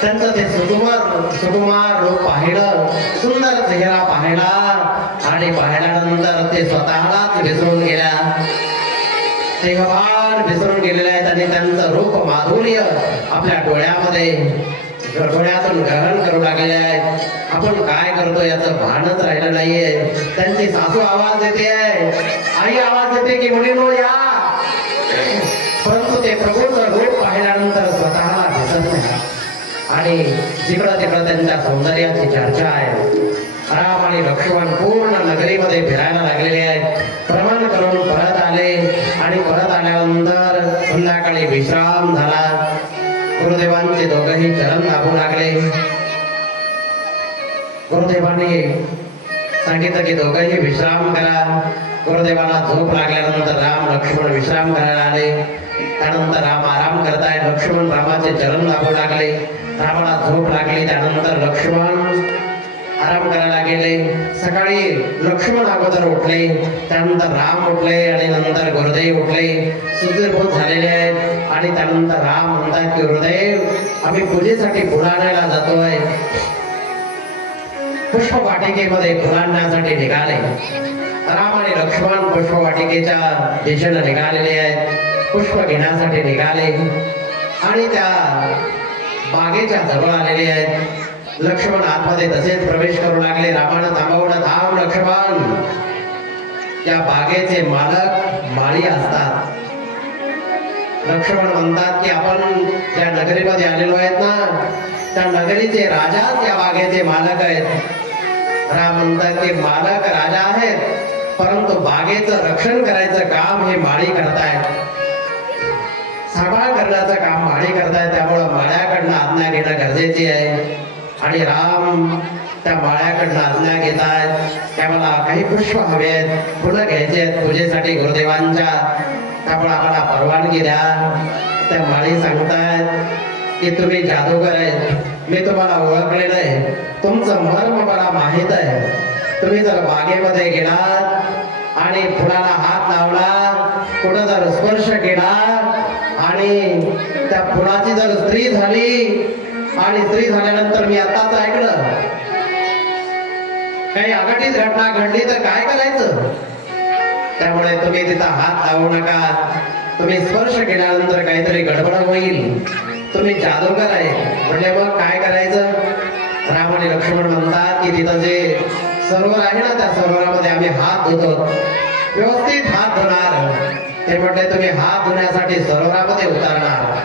त्यांचं ते सुकुमार रूप पाहिलं, सुंदर चेहरा पाहिला आणि पाहिल्यानंतर ते स्वतःलाच विसरून गेल्या. देहभान विसरून गेलेले आहेत आणि त्यांचं रूप माधुर्य आपल्या डोळ्यातून ग्रहण करू लागलेले आहेत. आपण काय करतो याचं भानच राहिलं नाहीये. त्यांची सासू आवाज देते, आई आवाज देते की मुलीनो या, परंतु ते प्रभूचं रूप पाहिल्यानंतर स्वतःला दिसत नाही. आणि जिकडं तिकडं त्यांच्या सौंदर्याची चर्चा आहे. राम आणि लक्ष्मण पूर्ण नगरीमध्ये फिरायला लागलेले आहेत. भ्रमण करून परत आले आणि परत आल्यानंतर संध्याकाळी विश्राम झाला. गुरुदेवांचे दोघंही चरण दाबू लागले. गुरुदेवांनी सांगितलं की दोघंही विश्राम करा. गुरुदेवाला झोप लागल्यानंतर राम लक्ष्मण विश्राम करायला आले. त्यानंतर राम आराम करताय, लक्ष्मण रामाचे चरण दाबू लागले. रामाला झोप लागली, त्यानंतर लक्ष्मण आराम करायला गेले. सकाळी लक्ष्मण अगोदर उठले, त्यानंतर राम उठले आणि नंतर गुरुदेव उठले. सुधीरभूत झालेले आहेत आणि त्यानंतर राम म्हणतात की गुरुदेव आम्ही पूजेसाठी फुलं आणायला जातोय. पुष्पवाटिकेमध्ये फुलं आणण्यासाठी निघाले. राम आणि लक्ष्मण पुष्पवाटिकेच्या दिशेने निघालेले आहेत. पुष्प घेण्यासाठी निघाले आणि त्या बागेच्या जवळ आलेले आहेत. लक्ष्मण आतमध्ये तसेच प्रवेश करू लागले. रामानं थांबवलं, थांब लक्ष्मण, त्या बागेचे मालक माळी असतात. लक्ष्मण म्हणतात की आपण त्या नगरीमध्ये आलेलो आहेत ना, त्या नगरीचे राजा त्या बागेचे मालक आहेत. राम म्हणतात की मालक राजा आहेत, परंतु बागेचं रक्षण करायचं काम हे माळी करतायत, सांभाळ करण्याचं काम माळी करतायत. त्यामुळं माळ्याकडनं आज्ञा घेणं गरजेची आहे. आणि राम त्या माळ्याकडनं आज्ञा घेत आहेत. त्याला काही पुष्प हवे आहेत, फुलं घ्यायचे आहेत पूजेसाठी गुरुदेवांच्या, त्यामुळे आम्हाला परवानगी द्या. त्या माळी सांगतायत की तुम्ही जादूगर आहेत, मी तुम्हाला ओळखलेलं आहे, तुमचं मर्म मला माहित आहे. तुम्ही जर बागेमध्ये गेलात आणि फुलाला हात लावला, कुठं जर स्पर्श केला आणि त्या फुलाची जर स्त्री झाली आणि स्त्री झाल्यानंतर मी आताच ऐकलं काही अघटित घटना घडली तर काय करायचं? त्यामुळे तुम्ही तिथं हात लावू नका. तुम्ही स्पर्श केल्यानंतर काहीतरी गडबड होईल. तुम्ही जादूगर आहे म्हणजे मग काय करायचं? राम आणि लक्ष्मण म्हणतात की तिथं जे सरोवर आहे ना, त्या सरोवरामध्ये आम्ही हात धुतो, व्यवस्थित हात धुणार. ते म्हटले तुम्ही हात धुण्यासाठी सरोवरामध्ये उतरणार.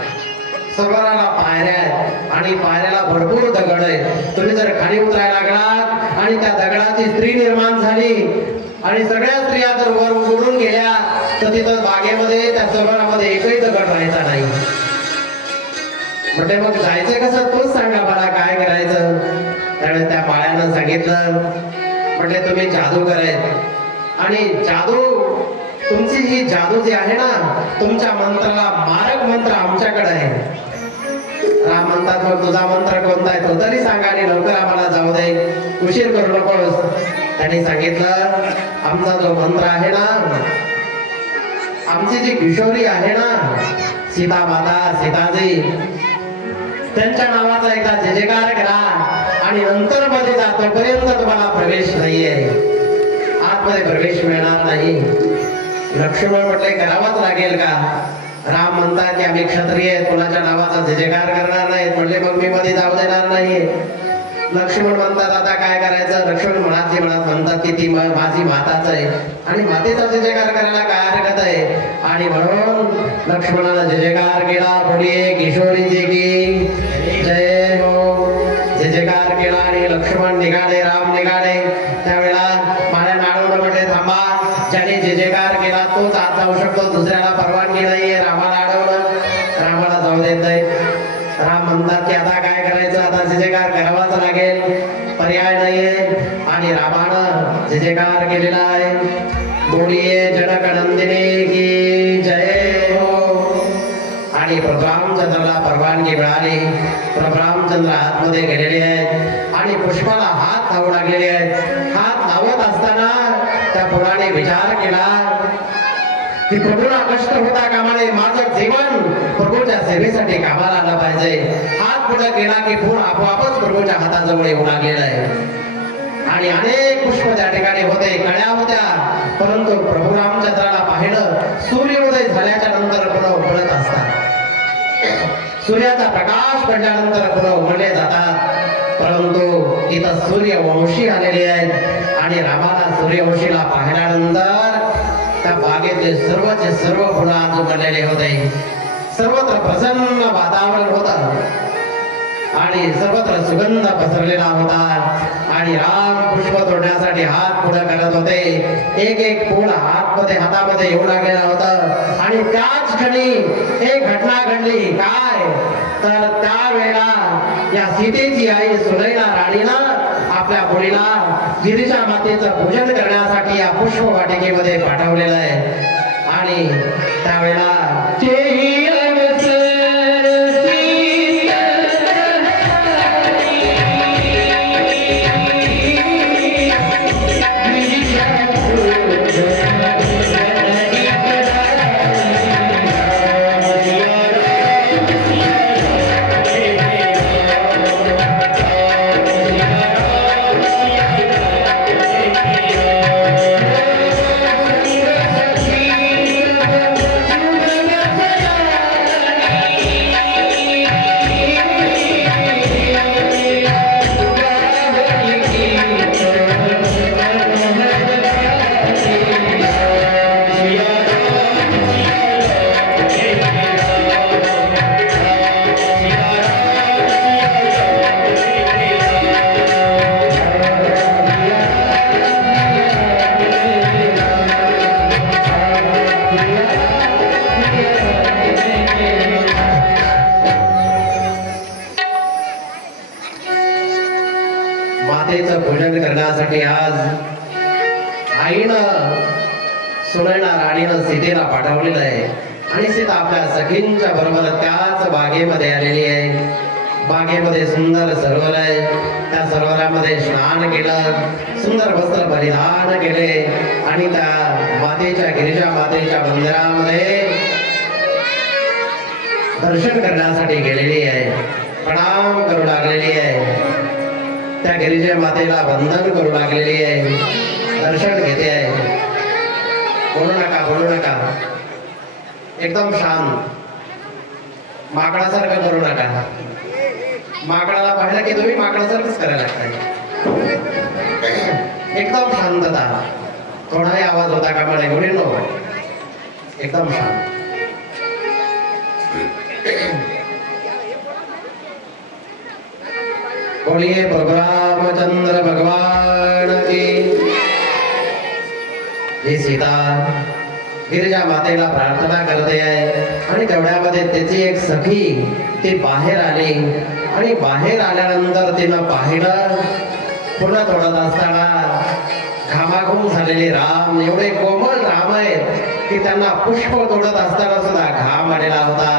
सरोवराला पायऱ्या आहेत आणि पायऱ्याला भरपूर दगड आहेत. तुम्ही जर खाली उतरायला लागलात आणि त्या दगडाची स्त्री निर्माण झाली आणि सगळ्या स्त्रिया जर वर उडून गेल्या तर तिथं बागेमध्ये त्या सरोवरामध्ये एकही दगड राहायचा नाही. म्हणजे मग जायचं कसं तोच सांगा मला, काय करायचं? त्यावेळेस त्या माळ्यानं सांगितलं, म्हटले तुम्ही जादूगर आहेत आणि जादू, तुमची ही जादू जी आहे ना, तुमच्या मंत्राला मारक मंत्र आमच्याकडे आहे. राम म्हणतात मग तुझा मंत्र कोणता आहे तो तरी सांगा आणि लवकर आम्हाला जाऊ दे, उशीर करू नकोस. त्यांनी सांगितलं आमचा जो मंत्र आहे ना, आमची जी किशोरी आहे ना, सीता माता, सीताजी, त्यांच्या नावाचा एकदा जयजयकार करा आणि नंतर मध्ये जा, तोपर्यंत तुम्हाला प्रवेश नाहीये, आतमध्ये प्रवेश मिळणार नाही. लक्ष्मण म्हटले करावाच लागेल का? राम म्हणतात की आम्ही क्षत्रिय आहेत, कोणाच्या नावाचा जयजयकार करणार नाहीत. म्हटले मग मी मध्ये जाऊ देणार नाही. लक्ष्मण म्हणतात आता काय करायचं? लक्ष्मण म्हणतात की ती माझी माताच आहे आणि मातेचा जयजयकार करायला काय हरकत आहे? आणि म्हणून लक्ष्मणाला जयजयकार केला. बोलिये किशोरीजी की जय हो. जयजयकार केला आणि लक्ष्मण निघाले, राम निघाले. त्यावेळेला माझ्या नाडवलं म्हटले थांबा, ज्याने जयजयकार केला तोच आत जाऊ शकतो, दुसऱ्याला परवानगी नाहीये. रामाला अडवलं, रामाला जाऊ देत नाही. राम म्हणतात की आता काय करायचं? आता जयजयकार करावाच लागेल. पर्याय नाहीये आणि रामानं जे जयकार केलेला आहे बोलिये जनक नंदिनी की जय हो। आणि प्रभू रामचंद्राला परवानगी मिळाली। प्रभू रामचंद्र आतमध्ये गेलेले आहेत आणि पुष्पाला हात लावू लागलेले आहेत। हात लावत असताना त्या पुराने विचार केला की प्रभूला कष्ट होता कामा नये, माझं जीवन प्रभूच्या सेवेसाठी कामाला आलं पाहिजे। हात पुढे केला की फूल आपोआपच प्रभूच्या हाताजवळ येऊ लागलेलं आहे आणि अनेक पुष्प त्या ठिकाणी होते, कळ्या होत्या, परंतु प्रभू रामचंद्राला पाहिलं सूर्योदय झाल्याच्या नंतर पुन्हा उघडत असतात। सूर्याचा प्रकाश पडल्यानंतर पुन्हा उघडले जातात, परंतु इथं सूर्यवंशी आलेले आहेत आणि रामाला सूर्यवंशीला पाहिल्यानंतर त्या बागेतले सर्वचे सर्व फुलं आज उमललेले होते। सर्वत्र प्रसन्न वातावरण होतं आणि सर्वत्र सुगंध पसरलेला होता आणि राम पुष्प तोडण्यासाठी हात पुढे करत होते। एक एक फूल हातामध्ये येऊ लागलेला होता आणि त्याच क्षणी एक घटना घडली। काय तर त्यावेळेला या सीतेची आई सुनैना राणीनं आपल्या मुलीला गिरिजा मातेचं पूजन करण्यासाठी या पुष्प वाटिकेमध्ये पाठवलेलं आहे आणि त्यावेळेला मातेचं पूजन करण्यासाठी आज आईनं सुनैना राणीनं सीतेला पाठवलेलं आहे आणि सीता आपल्या सखींच्या बरोबर त्याच बागेमध्ये आलेली आहे। बागेमध्ये सुंदर सरोवर आहे, त्या सरोवरामध्ये स्नान केलं, सुंदर वस्त्र परिधान केले आणि त्या मातेच्या गिरिजा मातेच्या मंदिरामध्ये दर्शन करण्यासाठी गेलेली आहे, प्रणाम करू लागलेली आहे, त्या गिरिजा मातेला वंदन करू लागलेली आहे, दर्शन घेते आहे। बोलू नका, एकदम शांत, माकडासारखं करू नका। माकडाला पाहिलं की तुम्ही माकडासारखंच करायला लागताय। एकदम शांतता, थोडाही आवाज होता कामा नये मुलींनो, एकदम शांत। बोलिए प्रभु रामचंद्र भगवान की। ही सीता गिरिजा मातेला प्रार्थना करते आहे आणि तेवढ्यामध्ये त्याची एक सखी ती बाहेर आली आणि बाहेर आल्यानंतर तिनं पाहिलं फुलं तोडत असताना घामाघूम झालेले राम, एवढे कोमल राम आहेत की त्यांना पुष्प तोडत असताना सुद्धा घाम आलेला होता।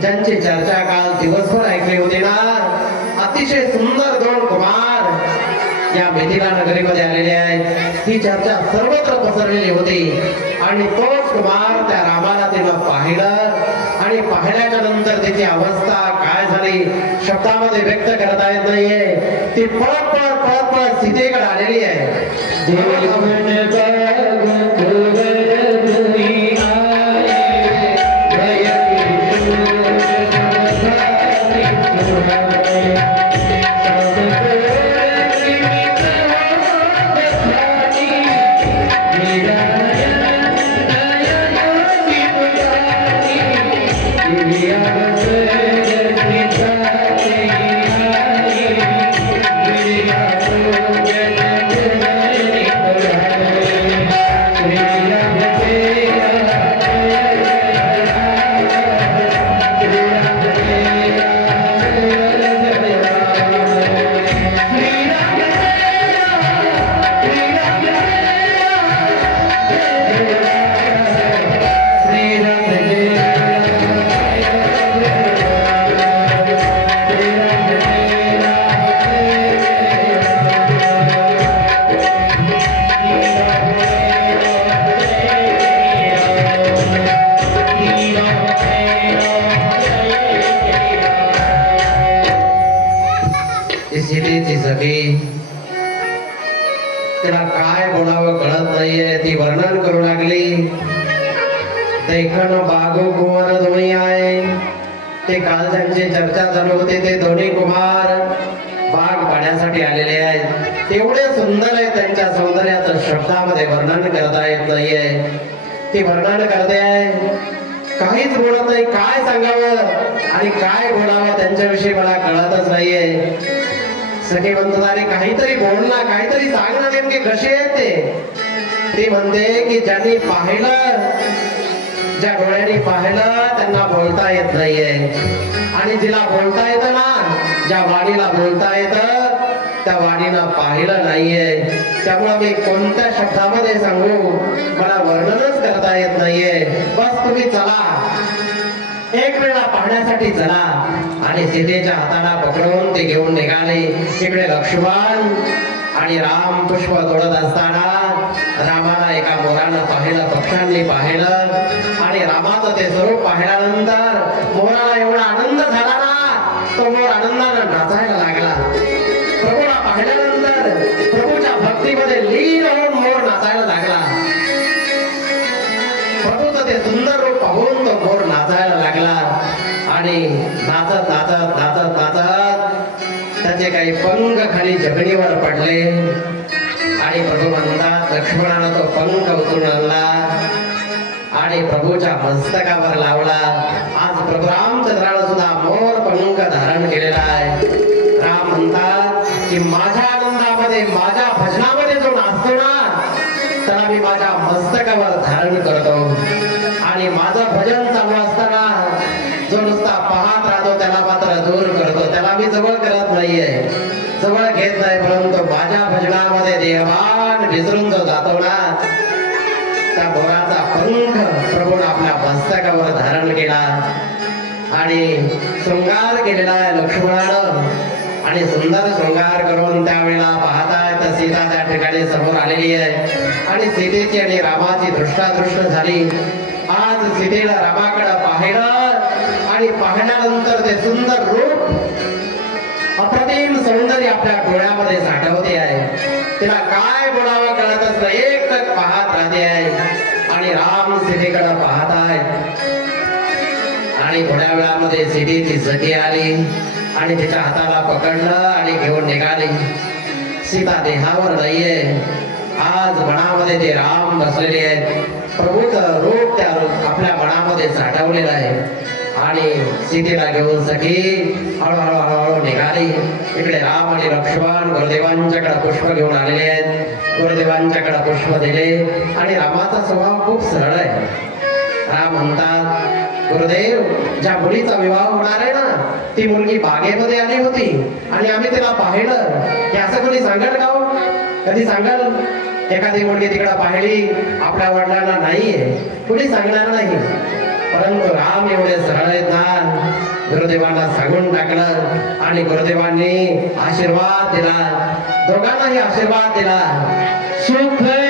ज्यांची चर्चा काल दिवसभर ऐकली होती ना, अतिशय सुंदर दोन कुमार या मिथिला नगरीमध्ये आलेले आहेत, ही चर्चा सर्वत्र पसरलेली होती आणि तोच कुमार त्या रामाला तिनं पाहिलं आणि पाहिल्याच्या नंतर तिची अवस्था काय झाली शब्दामध्ये व्यक्त करता येत नाहीये। ती पळत पळत पळत पळत सीतेकडे आलेली आहे। तिला काय बोलावं कळत नाहीये. ती वर्णन करू लागली. देखण बागो कुंवर दोन्ही आहे. ते काल त्यांची चर्चा चालू होती. ते दोन्ही कुमार बाग पाण्यासाठी आलेले आहेत. एवढे सुंदर आहे, त्यांच्या सौंदर्याचं शब्दामध्ये वर्णन करता येत नाहीये. ती वर्णन करते आहे, काहीच बोलत नाही. काय सांगावं आणि काय बोलावं त्यांच्याविषयी मला कळतच नाहीये. सखी म्हणतात अरे काहीतरी बोल ना, काहीतरी सांग ना, नेमके कसे आहेत ते. ती म्हणते की ज्यांनी पाहिलं, ज्या डोळ्यांनी पाहिलं त्यांना बोलता येत नाहीये. आणि जिला बोलता येतं ना, ज्या वाणीला बोलता येतं त्या वाणीला पाहिलं नाहीये. त्यामुळे मी कोणत्या शब्दामध्ये सांगू, मला वर्णनच करता येत नाहीये. बस तुम्ही चला, एक वेळा पाहण्यासाठी चला. आणि सीतेच्या हाताला पकडून ते घेऊन निघाले. इकडे लक्ष्मण आणि राम पुष्प तोडत असताना रामाला एका मोरानं पाहिलं, पक्ष्यांनी पाहिलं. आणि रामाचं ते स्वरूप पाहिल्यानंतर मोराला एवढा आनंद झाला ना, तो मोर आनंदानं नाचायला लागला. प्रभूला पाहिल्यानंतर प्रभूच्या भक्तीमध्ये लीन होऊन मोर नाचायला लागला. प्रभूचं ते सुंदर रूप पाहून तो मोर नाचायला लागला. आणि नाचत नाचत नाचत नाचत त्याचे काही पंख खाली जमिनीवर पडले. आणि प्रभू म्हणतात लक्ष्मणानं तो पंख उचलून आणला आणि प्रभूच्या मस्तकावर लावला. आज प्रभू रामचंद्रानं सुद्धा मोर पंख धारण केलेला आहे. राम म्हणतात की माझ्या आनंदामध्ये, माझ्या भजनामध्ये जो नाचतो ना, त्याला मी माझ्या मस्तकावर धारण करतो. आणि माझं भजन चालू असताना जो नुसता पाहत राहतो त्याला मात्र दूर करतो. त्याला मी जवळ करत नाहीये, जवळ घेत नाही. परंतु माझ्या भजनामध्ये देहभान विसरून जो जातो ना, त्या मोराचा पंख प्रभूने आपल्या मस्तकावर धारण केला आणि शृंगार केलेला आहे लक्ष्मणानं. आणि सुंदर शृंगार करून त्यावेळेला पाहताय तर सीता त्या ठिकाणी समोर आलेली आहे. आणि सीतेची आणि रामाची दृष्टादृष्ट झाली. आज सीतेला रामाकडे पाहिलं आणि पाहिल्यानंतर ते सुंदर रूप, अप्रतिम सौंदर्य आपल्या डोळ्यामध्ये साठवते आहे. तिला काय बोलावं कळतच नाही, एकटक पाहत राहते आहे. आणि राम सीतेकडे पाहत आहेत. आणि थोड्या वेळामध्ये सीतेची सखी आली आणि तिच्या हाताला पकडलं आणि घेऊन निघाली. सीता देहावर नाहीये, आज मनामध्ये ते राम बसलेले आहेत. प्रभूचं रूप त्या आपल्या मनामध्ये साठवलेलं आहे. आणि सीतेला घेऊन सखी हळूहळू हळूहळू निघाली. इकडे राम आणि लक्ष्मण गुरुदेवांच्याकडे पुष्प घेऊन आलेले आहेत. गुरुदेवांच्याकडे पुष्प दिले. आणि रामाचा स्वभाव खूप सरळ आहे. राम म्हणतात गुरुदेव, ज्या मुलीचा विवाह होणार आहे ना, ती मुलगी बागेमध्ये आली होती आणि आम्ही तिला पाहिलं. हे असं कोणी सांगल का हो? कधी सांगाल एखादी मुलगी तिकडे पाहिली आपल्या वडिलांना? नाहीये, कुणी सांगणार नाही. परंतु राम एवढे सरळ आहेत ना, गुरुदेवांना सांगून टाकलं. आणि गुरुदेवांनी आशीर्वाद दिला, दोघांनाही आशीर्वाद दिला. सुखले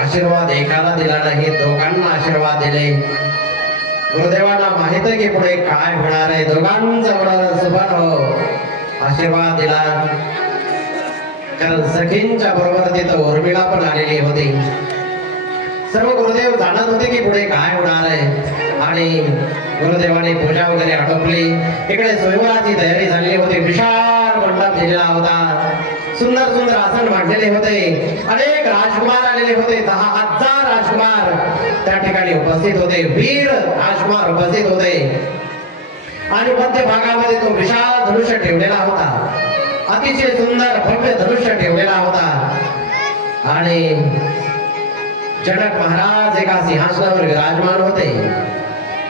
आशीर्वाद एकाला दिला नाही, दोघांना आशीर्वाद दिले. गुरुदेवांना माहित आहे की पुढे काय होणार आहे. दोघांचं सुभान हो आशीर्वाद दिला. कारण सखींच्या बरोबर तिथं उर्मिला पण आलेली होती. सर्व गुरुदेव जाणत होते की पुढे काय होणार आहे. आणि गुरुदेवाने पूजा वगैरे आटोपली. इकडे स्वयंवराची तयारी झालेली होती. विशाल मंडप दिलेला होता. सुंदर सुंदर आसन मांडलेले होते. अनेक राजकुमार आलेले होते. 10,000 राजकुमार त्या ठिकाणी उपस्थित होते. वीर राजकुमार उपस्थित होते. आणि मध्य भागामध्ये तो विशाल धनुष्य ठेवलेला होता. अतिशय सुंदर भव्य धनुष्य ठेवलेला होता. आणि जनक महाराज एका सिंहासनावर विराजमान होते.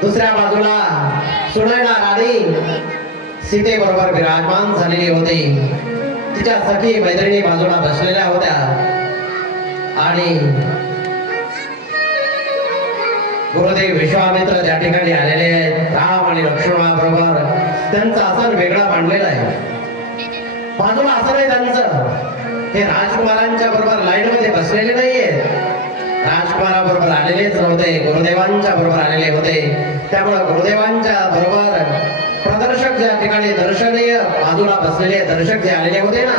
दुसऱ्या बाजूला सुनैना राणी सीतेबरोबर विराजमान झालेली होती. तिच्या सखी मैत्रिणी बाजूला बसलेल्या होत्या. आणि गुरुदेव विश्वामित्र त्या ठिकाणी आलेले आहेत. राम आणि लक्ष्मणाबरोबर त्यांचं आसन वेगळं मांडलेलं आहे. बाजूला आसन आहे त्यांचं. हे राजकुमारांच्या बरोबर लाईन मध्ये बसलेले नाहीये. राजकुमाराबरोबर आलेलेच नव्हते. गुरुदेवांच्या बरोबर आलेले होते. त्यामुळे गुरुदेवांच्या बरोबर प्रदर्शक ज्या ठिकाणी दर्शनीय बाजूला बसलेले दर्शक जे आलेले होते ना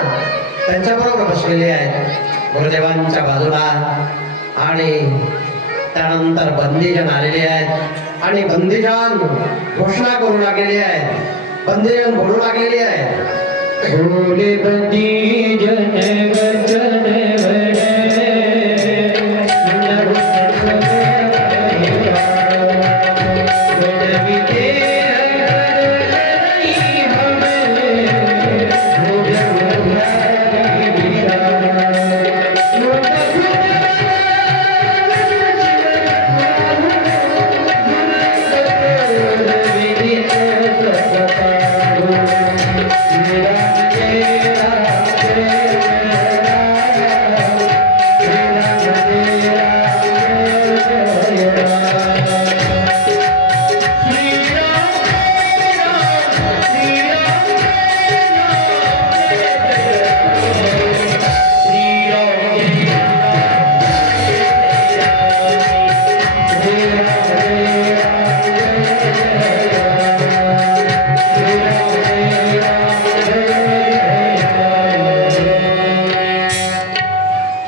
त्यांच्या बरोबर बसलेले आहेत गुरुदेवांच्या बाजूला. आणि त्यानंतर बंदीजन आलेले आहेत. आणि बंदीजन घोषणा करू लागलेली आहेत. बंदीजन बोलू लागलेली आहेत. बोले बंदीजन वचन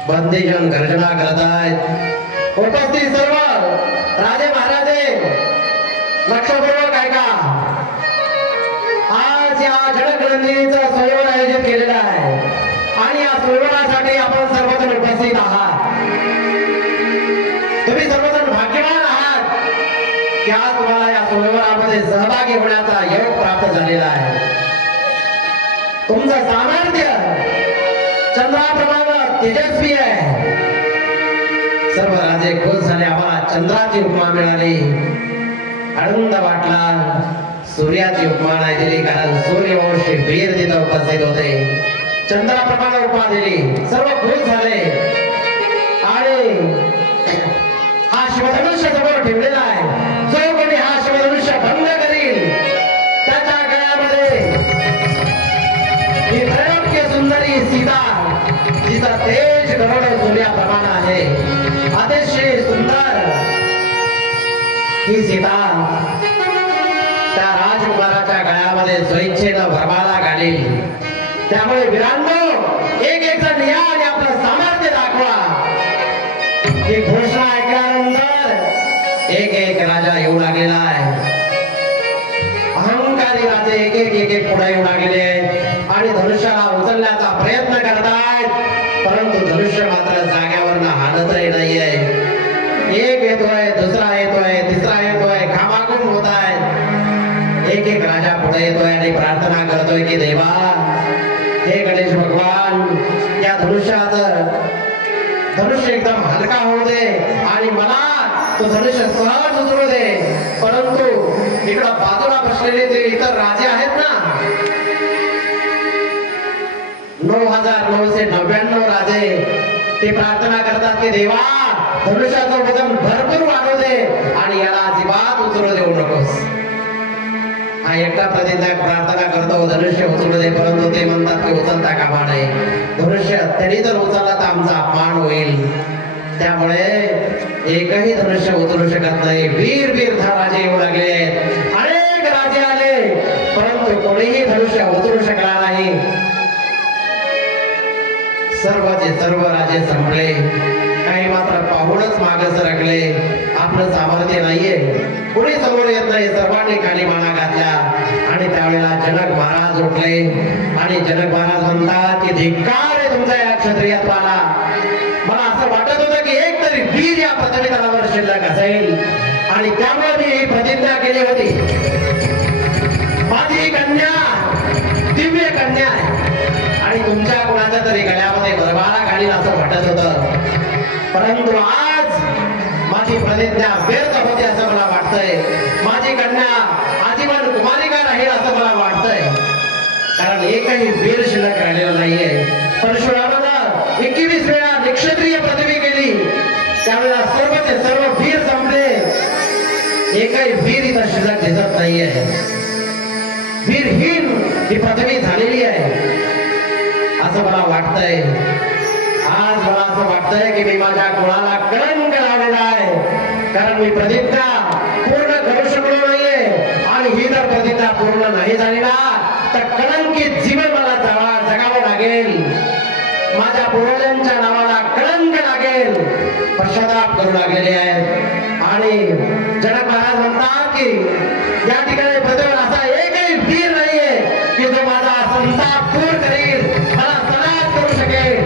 बंदीजन गर्जना करतायत. उपस्थित सर्व राजे महाराजे लक्षपूर्वक ऐका. आज या जनगणनेचं स्वयंवर आयोजित केलेलं आहे. आणि या स्वयंवरासाठी आपण सर्वजण उपस्थित आहात. तुम्ही सर्वजण भाग्यवान आहात की आज तुम्हाला या स्वयंवरामध्ये सहभागी होण्याचा योग प्राप्त झालेला आहे. तुमचं सामर्थ्य चंद्राप्रमाणे तेजस्वी आहे. सर्व राजे खुश झाले. आम्हाला चंद्राची उपमा मिळाली. आनंद वाटला. सूर्याची उपमा नाही दिली कारण सूर्यवंशी वीर तिथं उपस्थित होते. चंद्राप्रमाणे उपमा दिली. सर्व खुश झाले. आणि हा शिवधनुष्य समोर ठेवलेला आहे. जो कोणी हा शिवधनुष्य भंग करील त्याच्या गळ्यामध्ये ही भयंकर सुंदरी सीता जिचा तेज करोड सूर्याप्रमाणे आहे. अतिशय सुंदर ही सीता त्या राजकुमाराच्या गळ्यामध्ये स्वेच्छेनं वरमाला घालील. त्यामुळे वीरांनो एक एक जण या आणि आपलं सामर्थ्य दाखवा. ही घोषणा ऐकल्यानंतर एक एक राजा येऊ लागलेला आहे. अहंकारी राजे एक एक पुढे येऊ लागलेले आहेत आणि धनुष्याला उचलण्याचा प्रयत्न करतायत. परंतु धनुष्य मात्र जाग्यावरनं हालतही नाहीये. एक येतोय, दुसरा येतोय, तिसरा येतोय, घामाघूम होत आहेत. एक एक राजा पुढे येतोय आणि प्रार्थना करतोय की देवा, हे गणेश भगवान, या धनुष्य एकदम हलका होऊ दे आणि मला तो धनुष्य सहज उचलू दे. परंतु इकडं बाजूला बसलेले जे इतर राजे आहेत ना 9,999 राजे ते प्रार्थना करतात की देवा, धनुष्याचं वजन भरपूर वाढू दे आणि याला अजिबात उचलू देऊ नकोस. हा एकटा प्रतिज्ञा प्रार्थना करतो धनुष्य उचलू दे. परंतु ते म्हणतात की उचलता कामा नये. धनुष्य त्यांनी जर उचलला तर आमचा अपमान होईल. त्यामुळे एकही धनुष्य उचलू शकत नाही. वीर वीर राजे येऊ लागले. अनेक राजे आले परंतु कोणीही धनुष्य उचलू शकला नाही. सर्वचे सर्व राजे संपले. काही मात्र पाहूनच मागे सरकले. आपलं सामर्थ्य नाहीये, कुणी समोर येत नाही. सर्वांनी खाली माना घातल्या आणि त्यावेळेला जनक महाराज उठले आणि जनक महाराज म्हणतात की धिक्कार आहे तुमचा या क्षत्रियत्वाला. मला असं वाटत होतं की एक तरी वीर या पदवीतलावर शिल्लक असेल आणि त्यामुळे मी ही प्रतिज्ञा केली होती. माझी कन्या दिव्य कन्या आहे आणि तुमच्या कुणाच्या तरी गळ्यामध्ये बरबारा घालील असं वाटत होतं. परंतु आज माझी प्रतिज्ञा व्यर्थ होते असं मला वाटतंय. माझी कन्या आजीवन कुमारिका राहील असं मला वाटतंय. कारण एकही वीर शिल्लक राहिलेला नाहीये. परशुरामानं 21 वेळा निक्षत्रिय पदवी केली, त्यावेळेला सर्वचे सर्व वीर संपले. एकही वीर इथं शिल्लक दिसत नाहीये. वीरहीन ही पदवी झालेली आहे असं मला वाटतंय. आज मला असं वाटतंय की मी माझ्या कुळाला कलंक लावलेला आहे. कारण मी प्रतिज्ञा पूर्ण करू शकलो नाहीये आणि ही जर प्रतिज्ञा पूर्ण नाही झाली ना तर कलंकित जीवन मला जगावं लागेल. माझ्या पूर्वजांच्या नावाला कलंक लागेल. पश्चाताप करू लागलेले आहेत आणि जनक महाराज म्हणतात की या ठिकाणी पृथ्वीवर असा एकही वीर नाहीये की जो माझा संताप दूर करेल, मला सनात करू शकेल.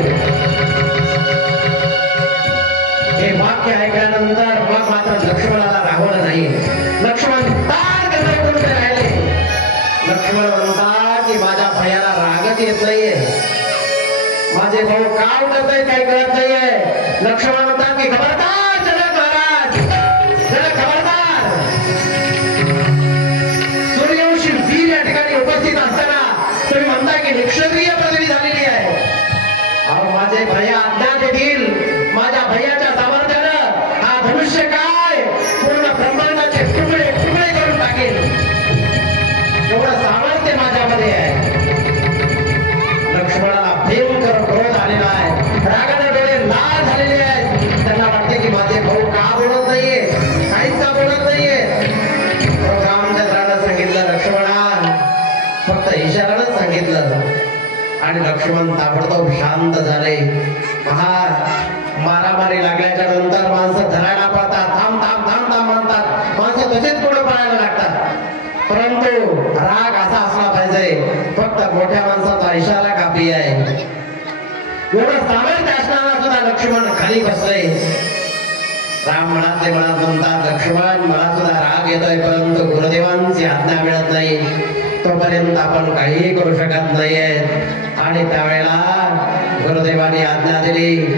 हे वाक्य ऐकल्यानंतर मग मात्र लक्ष्मणाला राहवलं नाही. लक्ष्मण तार करून राहिले. लक्ष्मण म्हणतात की माझ्या भयाला रागच येत नाहीये. माझे भाऊ काय करताय काही कळत नाहीये. लक्ष्मण म्हणतात की खबरदार जनक महाराज, जनक खबरदार. सूर्यवंशी वीर या ठिकाणी उपस्थित असताना तुम्ही म्हणता की निक्षत्रिय पदवी झालेली आहे. अहो माझे भैया अज्ञात येतील. माझ्या भैयाच्या सामर्थ्यानं हा धनुष्य काय पूर्ण ब्रह्मांडाचे तुकडे तुकडे करून टाकेल. एवढं सामर्थ्य माझ्यामध्ये आहे. लक्ष्मणाला भयंकर क्रोध आलेला आहे. रागाने डोळे लाल झालेले आहेत. त्यांना वाटते की माझे भाऊ का बोलत नाहीये, काहीच का बोलत नाहीये. रामचंद्रानं सांगितलं लक्ष्मणा, फक्त इशारानंच सांगितलं आणि लक्ष्मण ताबडतोब शांत झाले. मारामारी लागल्याच्या नंतर माणसं धरायला पडतात, थांब थांब थांब थांब म्हणतात. माणसं तसेच पुढे पळायला लागतात. परंतु राग असा असला पाहिजे, फक्त मोठ्या माणसाचा इशारा काफी आहे. एवढं सामर्थ्य असताना सुद्धा लक्ष्मण खाली बसले. राम मनातले मनात म्हणतात लक्ष्मण मला सुद्धा राग येतोय, परंतु गुरुदेवांची आज्ञा मिळत नाही तोपर्यंत आपण काहीही करू शकत नाहीये. आणि त्यावेळेला गुरुदेवांनी आज्ञा दिली